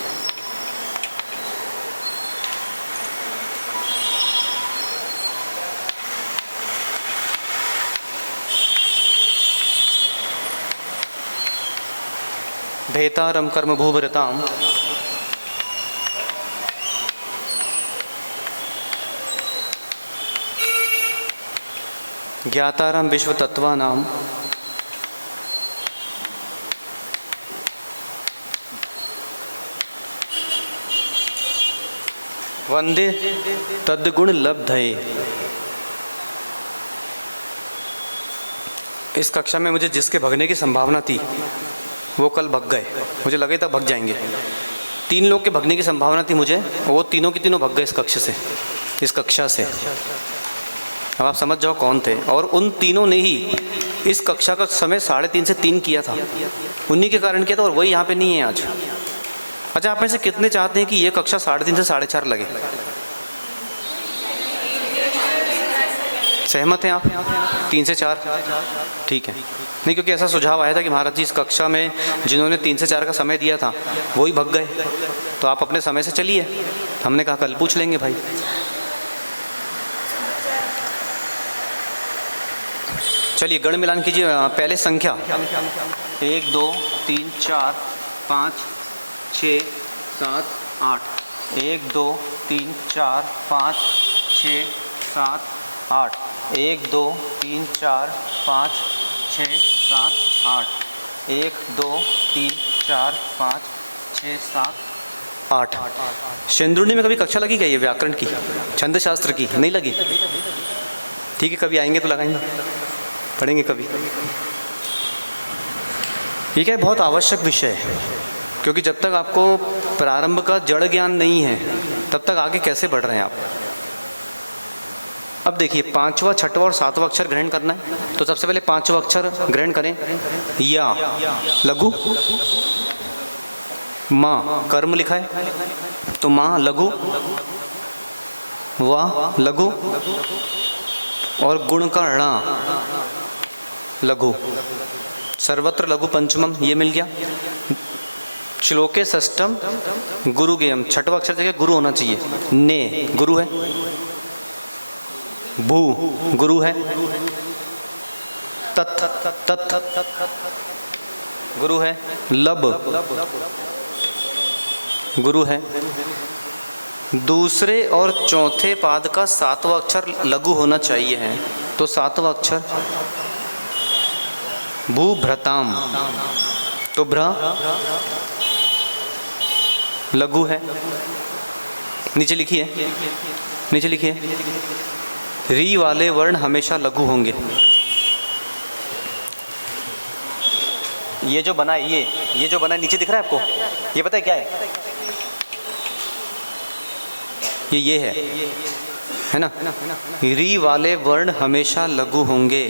भेतारम कर्म भूभरताम ज्ञातारम विश्व तत्वानाम वंदे तद्गुण लब्धये। इस कक्षा में मुझे जिसके भगने की संभावना थी वो कल भग गए, मुझे लगे था भग जाएंगे। 3 लोग के भगने की संभावना थी मुझे, और वो तीनों के तीनों भग गए इस कक्षा से। अब आप समझ जाओ कौन थे। और उन तीनों ने ही इस कक्षा का समय 3:30 से 3 किया था, उन्हीं के कारण किया था, और वही यहाँ पे नहीं है आज। अच्छा, आप में से कितने चाहते हैं कि ये कक्षा 3:30 से 4:30 लगे? सहमत हैं आप? 3 से 4 ठीक है। नहीं, क्योंकि ऐसा सुझाव आया था कि महाराज जी इस कक्षा में जिन्होंने 3 से 4 का समय दिया था वही भग गए, तो आप अपने समय से चलिए। हमने कहा कल पूछ लेंगे भाई। चलिए गण मिलान कीजिए। पहले संख्या 1 2 3 4 5 6 7 8। 1 2 3 4 5 6 7 8। 1 2 3 4 5 6 7 8। 1 2 3 4 5 6 7 8। शेंद्रुनी में कभी कक्षा लगी क्या ये व्याकरण की, छंद शास्त्र की? नहीं लगी? ठीक है, कभी आएंगे तो लगाएंगे, पढ़ेंगे कभी। ठीक है, बहुत आवश्यक विषय है, क्योंकि जब तक आपको प्रारंभ का जड़ ज्ञान नहीं है तब तक आगे कैसे बढ़ रहे हैं आप। अब देखिए 5वां 6वां और 7वां अक्षर ग्रहण करना है, तो सबसे पहले 5वां अक्षर ग्रहण करें। या लघु, माँ कर्म लिखा है तो माँ लघु, वाह लघु, और गुण का णा लघु। सर्वत्र लघु पंचमम ये मिल गया। श्लोके षष्ठम गुरु गेयम, 6वां अक्षर जगह गुरु होना चाहिए। ने गुरु है, भू गुरु है, तत् तत् गुरु है, लब गुरु है। दूसरे और चौथे पाद का 7वां अक्षर लघु होना चाहिए है, तो 7वां अक्षर भूभ्रताम, तो भ्र लघु है। नीचे लिखिए, नीचे लिखिए, री वाले वर्ण हमेशा लघु होंगे। ये जो बना है, ये जो बना है नीचे दिख रहा है आपको, ये पता है क्या है? ये है ना? री वाले वर्ण हमेशा लघु होंगे।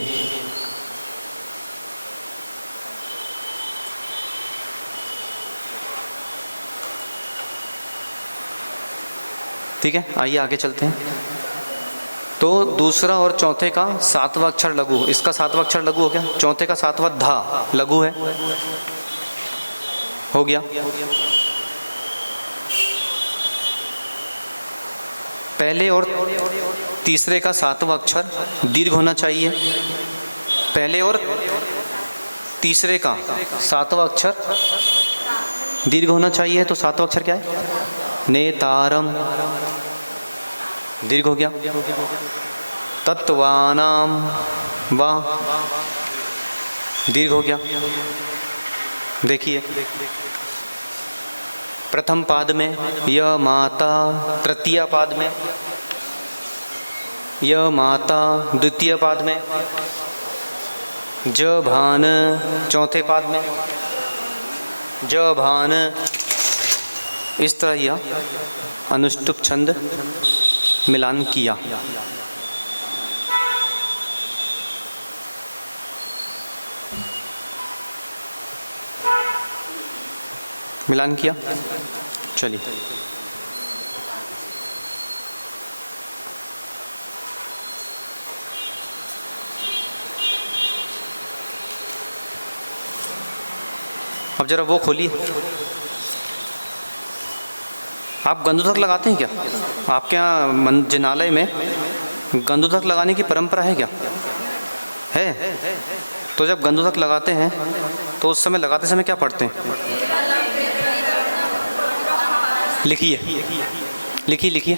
ठीक है, आइए आगे चलते हैं। तो दूसरा और चौथे का 7वां अक्षर लघु, इसका 7वां अक्षर लघु हो गया। चौथे का 7वां धा लघु है, हो गया। पहले और तीसरे का 7वां अक्षर दीर्घ होना चाहिए। पहले और तीसरे का 7वां अक्षर दीर्घ होना चाहिए, तो 7वां अक्षर क्या है? नेतारम, दीर्घ हो गया। तत्वानाम, वाह दीर्घ हो गया। देखिए प्रथम पाद में य माता, तृतीय पाद में य माता, द्वितीय पाद में ज भान, चौथे पाद में ज भान। इस तरह यह अनुष्टुप छंद मिलान किया। मिलान किया। चलिए अब जरा वो खोलिए। आप गंधोदक लगाते हैं क्या? आपके यहाँ जिनालय में गंधोदक लगाने की परंपरा है क्या? है। तो जब गंधोदक लगाते हैं तो उस समय लगाते समय क्या पढ़ते हैं? लिखिए लिखिए लिखिए।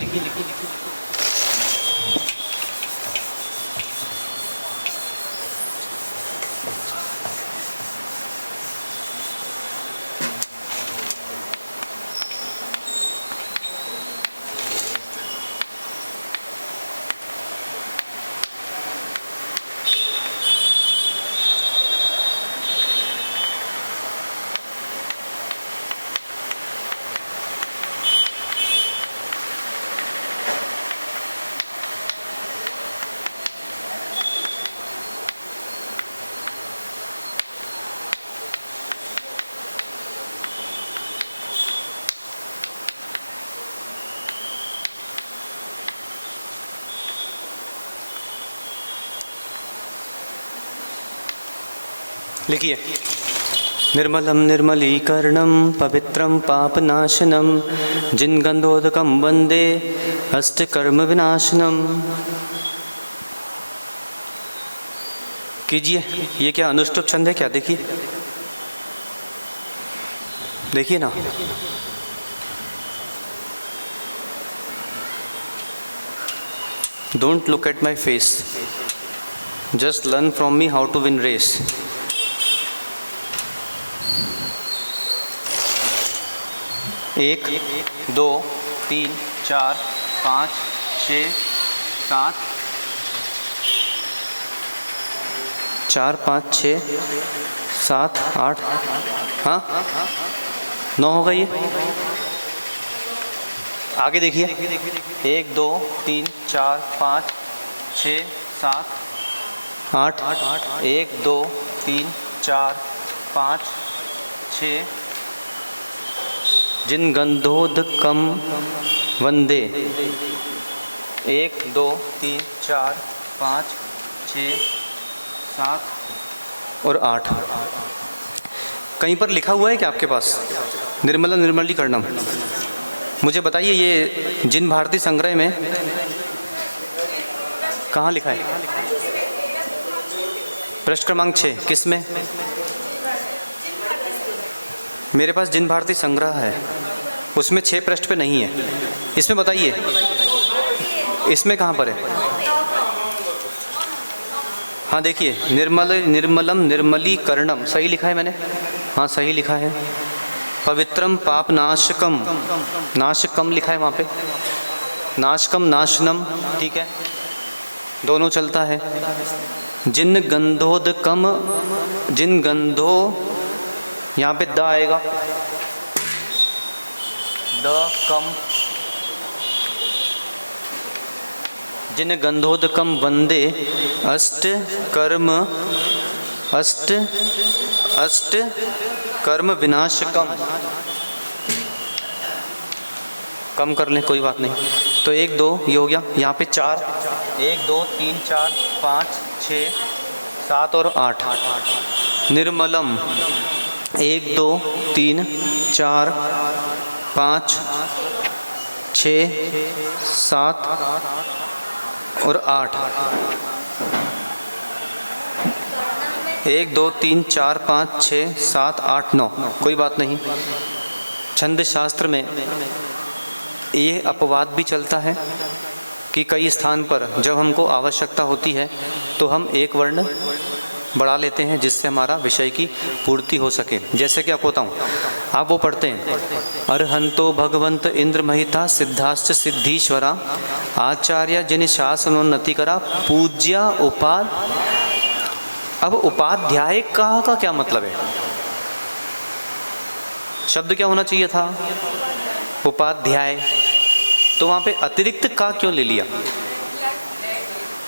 लिखिए। निर्मलं निर्मलीकरणं पवित्रं पापनाशनं जिनगंधोदकं वंदे अष्टकर्म विनाशनम। कीजिए। ये क्या अनुष्टुप छंद है क्या? देखिए देखिए ना। Don't look at my face, just learn from me how to win race. एक, दो, तीन, चार, पाँच, छः, सात, 4, 5, 6, 7, 8, हाँ 9 होगा ये। आगे देखिए। 1, 2, 3, 4, 5, 6, 7, 8, 1, 2, 3, 4, 5, 6, जिन गंधोदकम वंदे। 1, 2, 3, 4, 5, 6, 7 और 8। कहीं पर लिखा हुआ है क्या आपके पास निर्मला निर्मलीकरणम? मुझे बताइए ये जिन भारती संग्रह में कहाँ लिखा है? पृष्ठ क्रमांक 6 किस में? मेरे पास जिन भारती संग्रह है उसमें 6 पृष्ठ पे नहीं है। इसमें बताइए इसमें कहाँ पर है? हाँ देखिए, निर्मलम निर्मलीकरणम सही लिखा है मैंने। हाँ सही लिखा है। पवित्रम पाप नाशकम, नाशकम लिखा है वहाँ पे। नाशकम नाशनम ठीक है, दोनों चलता है। जिन गंधोदकम, जिन गंधो यहाँ पे द आएगा, द कम, जिन गंधोदकम वंदे अष्ट कर्म, अष्ट अष्ट कर्म विनाशकम। कम कर लें कोई बात नहीं। तो 1, 2 ये हो गया। यहाँ पे 4, 1, 2, 3, 4, 5, 6, 7 और 8। निर्मलम 1, 2, 3, 4, 5, 6, 7 और 8। 1, 2, 3, 4, 5, 6, 7, 8, 9। कोई बात नहीं। छंद शास्त्र में ये अपवाद भी चलता है कि कई स्थान पर जब हमको आवश्यकता होती है तो हम एक वर्ण बढ़ा लेते हैं जिससे हमारा विषय की पूर्ति हो सके। जैसे कि आपको बताऊँ, आप वो पढ़ते हैं अरहंतो भगवंत इंद्र महिता सिद्धाश्च सिद्धीश्वरा आचार्य जिन शासनोन्नति करा पूज्या उपाद। अब उपाध्याय का क्या मतलब है? शब्द क्या होना चाहिए था? उपाध्याय। तो वहाँ पे अतिरिक्त का क्यों ले लिया?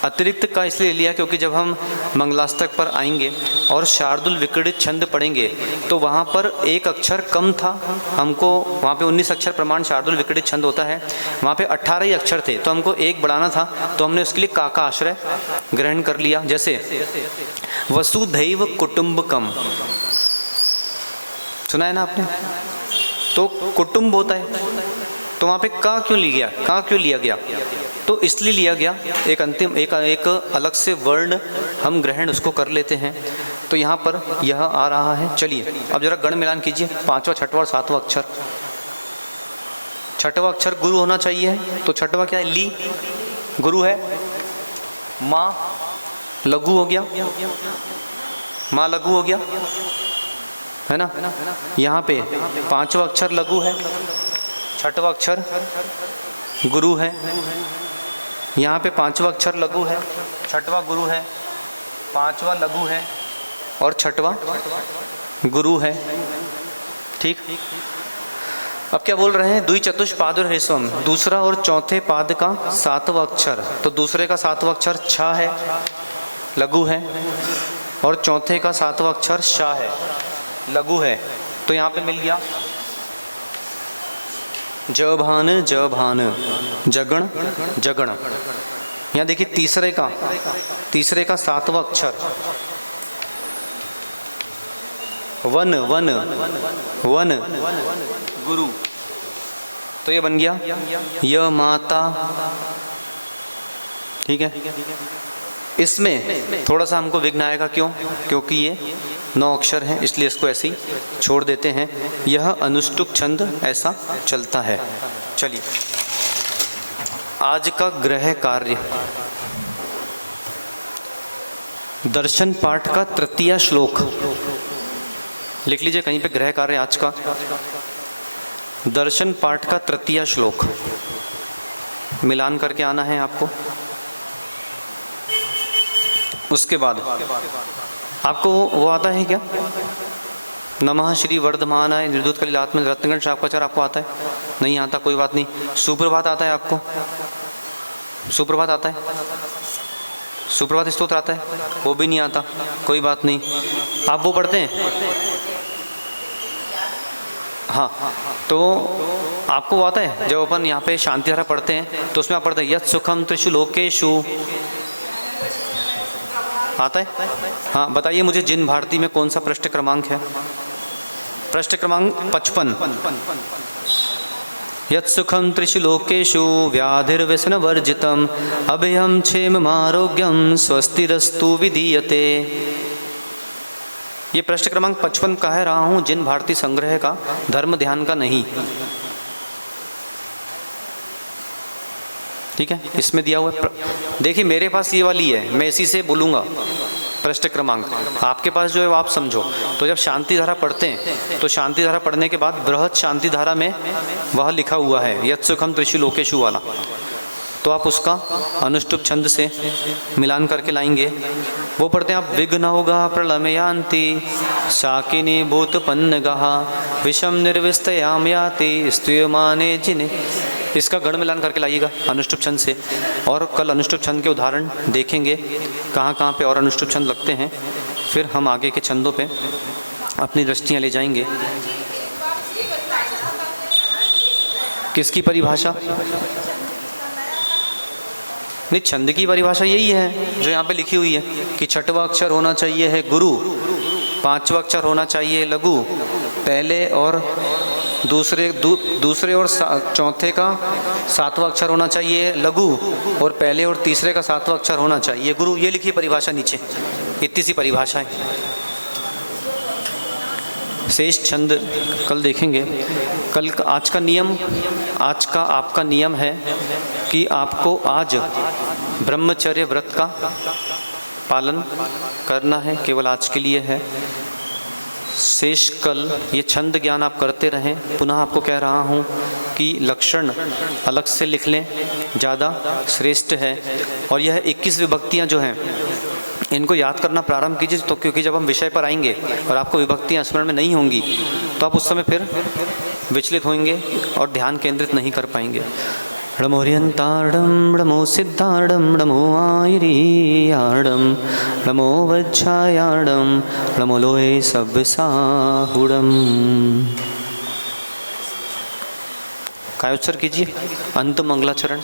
अतिरिक्त का इसलिए लिया क्योंकि जब हम मंगलाष्टक पर आएंगे और शार्दुल विक्रीडित छंद पढ़ेंगे तो वहाँ पर एक अक्षर कम था। हमको वहाँ पे 19 अक्षर प्रमाण शार्दुल विक्रीडित छंद होता है, वहाँ पे 18 ही अक्षर थे, तो हमको एक बढ़ाना था, तो हमने उसके लिए का आश्रय ग्रहण कर लिया। जैसे वसुधैव कुटुंबकम, सुना है ना आपने? तो कुटुंब होता है, तो वहाँ पे का क्यों लिया? का क्यों लिया गया? तो इसलिए लिया गया, एक अंतिम एक अलग से वर्ण हम ग्रहण उसको कर लेते हैं। तो यहाँ पर यह आ रहा है। चलिए अब जरा गण मिलान कीजिए, 5वां 6वां और 7वां अक्षर। छठवां अक्षर गुरु होना चाहिए, तो छठवां क्या है? ली, गुरु है। माँ लघु हो गया, माँ लघु हो गया, है ना। यहाँ पे पांचवा अक्षर लघु है, छठवां अक्षर गुरु है। यहाँ पे पांचवा अक्षर लघु है, छठवां गुरु है, पांचवा लघु है और छठवां गुरु है। ठीक। अब क्या बोल रहे हैं? द्वि चतुष्पादुर ह्रस्वम, दूसरा और चौथे पाद का सातवां अक्षर। तो दूसरे का सातवां अक्षर छ है, लघु है, और चौथे का सातवां अक्षर श है, लघु है। तो यहाँ पे मिल गया जभान जभान, जगण जगण। यहाँ देखिए तीसरे का सातवां अक्षर वन वन वन, गुरु। तो ये बन गया य माता। ठीक है। इसमें थोड़ा सा हमको विघ्न आएगा, क्यों? क्योंकि ये 9 अक्षर हैं, इसलिए इसको ऐसे ही छोड़ देते हैं। यह अनुष्टुप छंद ऐसा चलता है। चलिए आज का गृह कार्य, दर्शन पाठ का तृतीय श्लोक लिख लीजिए कहीं पे। गृह कार्य आज का दर्शन पाठ का तृतीय श्लोक मिलान करके आना है आपको। उसके बाद आपको वो आता है क्या? नमः श्री वर्धमानाय निर्धुत कलिलात्म रत्नगण शापकाचार आपको आता है? नहीं आता, कोई बात नहीं। सुप्रभात आता है आपको? सुप्रभात आता है? सुप्रभात स्तोत्र आता है? वो भी नहीं आता, कोई बात नहीं। आप वो पढ़ते हैं? हाँ, तो आपको वो आता है जब अपन यहाँ पे शांति धारा पढ़ते हैं तो उसमें आप पढ़ते हैं यत् सुखम त्रिषु लोकेषु, आता है? हाँ, बताइए मुझे जिन भारती में कौन सा पृष्ठ क्रमांक है? पृष्ठ क्रमांक 55। यत् सुखम त्रिषु लोकेषु व्याधिर्व्यसन वर्जितम अभयम क्षेम आरोग्यम स्वस्तिरस्तु विधीयते। ये पृष्ठ क्रमांक 55 कह रहा हूँ जिन भारती संग्रह का, धर्म ध्यान का नहीं। ठीक है, इसमें दिया हुआ है। देखिए मेरे पास ये वाली है, मैं इसी से बोलूँगा पृष्ठ क्रमांक। आपके पास जो है वो आप समझो। तो जब शांति धारा पढ़ते हैं तो शांति धारा पढ़ने के बाद बृहत शांति धारा में वह लिखा हुआ है यत् सुखम त्रिषु लोकेषु वाला, तो आप उसका अनुष्टुप छंद से मिलान करके लाएंगे। वो पढ़ते हैं आप विघ्नौघा प्रलमयांति शाकिनी भूतपन्नगहा विषम निर्विस्तयाम याति स्तूयमाने जिने। इसका गण मिलान करके लाइएगा अनुष्टुप छंद से। और कल अनुष्टुप छंद के उदाहरण देखेंगे कहाँ कहाँ पे और अनुष्टुप छंद लगते हैं। फिर हम आगे के छंदों पे अपनी दृष्टियाँ ले जाएंगे। किसकी परिभाषा? नहीं, छंद की परिभाषा यही है जो यहाँ पे लिखी हुई है कि छठवां अक्षर होना चाहिए है गुरु, पांचवा अक्षर होना चाहिए लघु, पहले और दूसरे और चौथे का सातवां अक्षर होना चाहिए लघु, और पहले और तीसरे का सातवां अक्षर होना चाहिए गुरु। ये लिखी परिभाषा नीचे, इतनी सी परिभाषा है। शेष छंद कल देखेंगे। कल का आज का नियम, आज का आपका नियम है कि आपको आज ब्रह्मचर्य व्रत का पालन करना है, केवल आज के लिए है। शेष कल ये छंद ज्ञान आप करते रहें। पुनः आपको कह रहा हूँ कि लक्षण अलग से लिख लें, ज़्यादा श्रेष्ठ है। और यह 21 विभक्तियाँ जो हैं इनको याद करना प्रारंभ कीजिए, तो क्योंकि जब हम विषय पर आएंगे और आपको विभक्तियाँ स्मरण में नहीं होंगी तो आप उस समय फिर विचलित होंगे और ध्यान केंद्रित नहीं कर पाएंगे। णमोर्यन्ताडं णमो सिद्धाडं णमो आयरीयाडं णमो वज्रायाडं णमो लोये सव्यसाहुडं। काय उच्चार कीजिए अंत मंगलाचरण।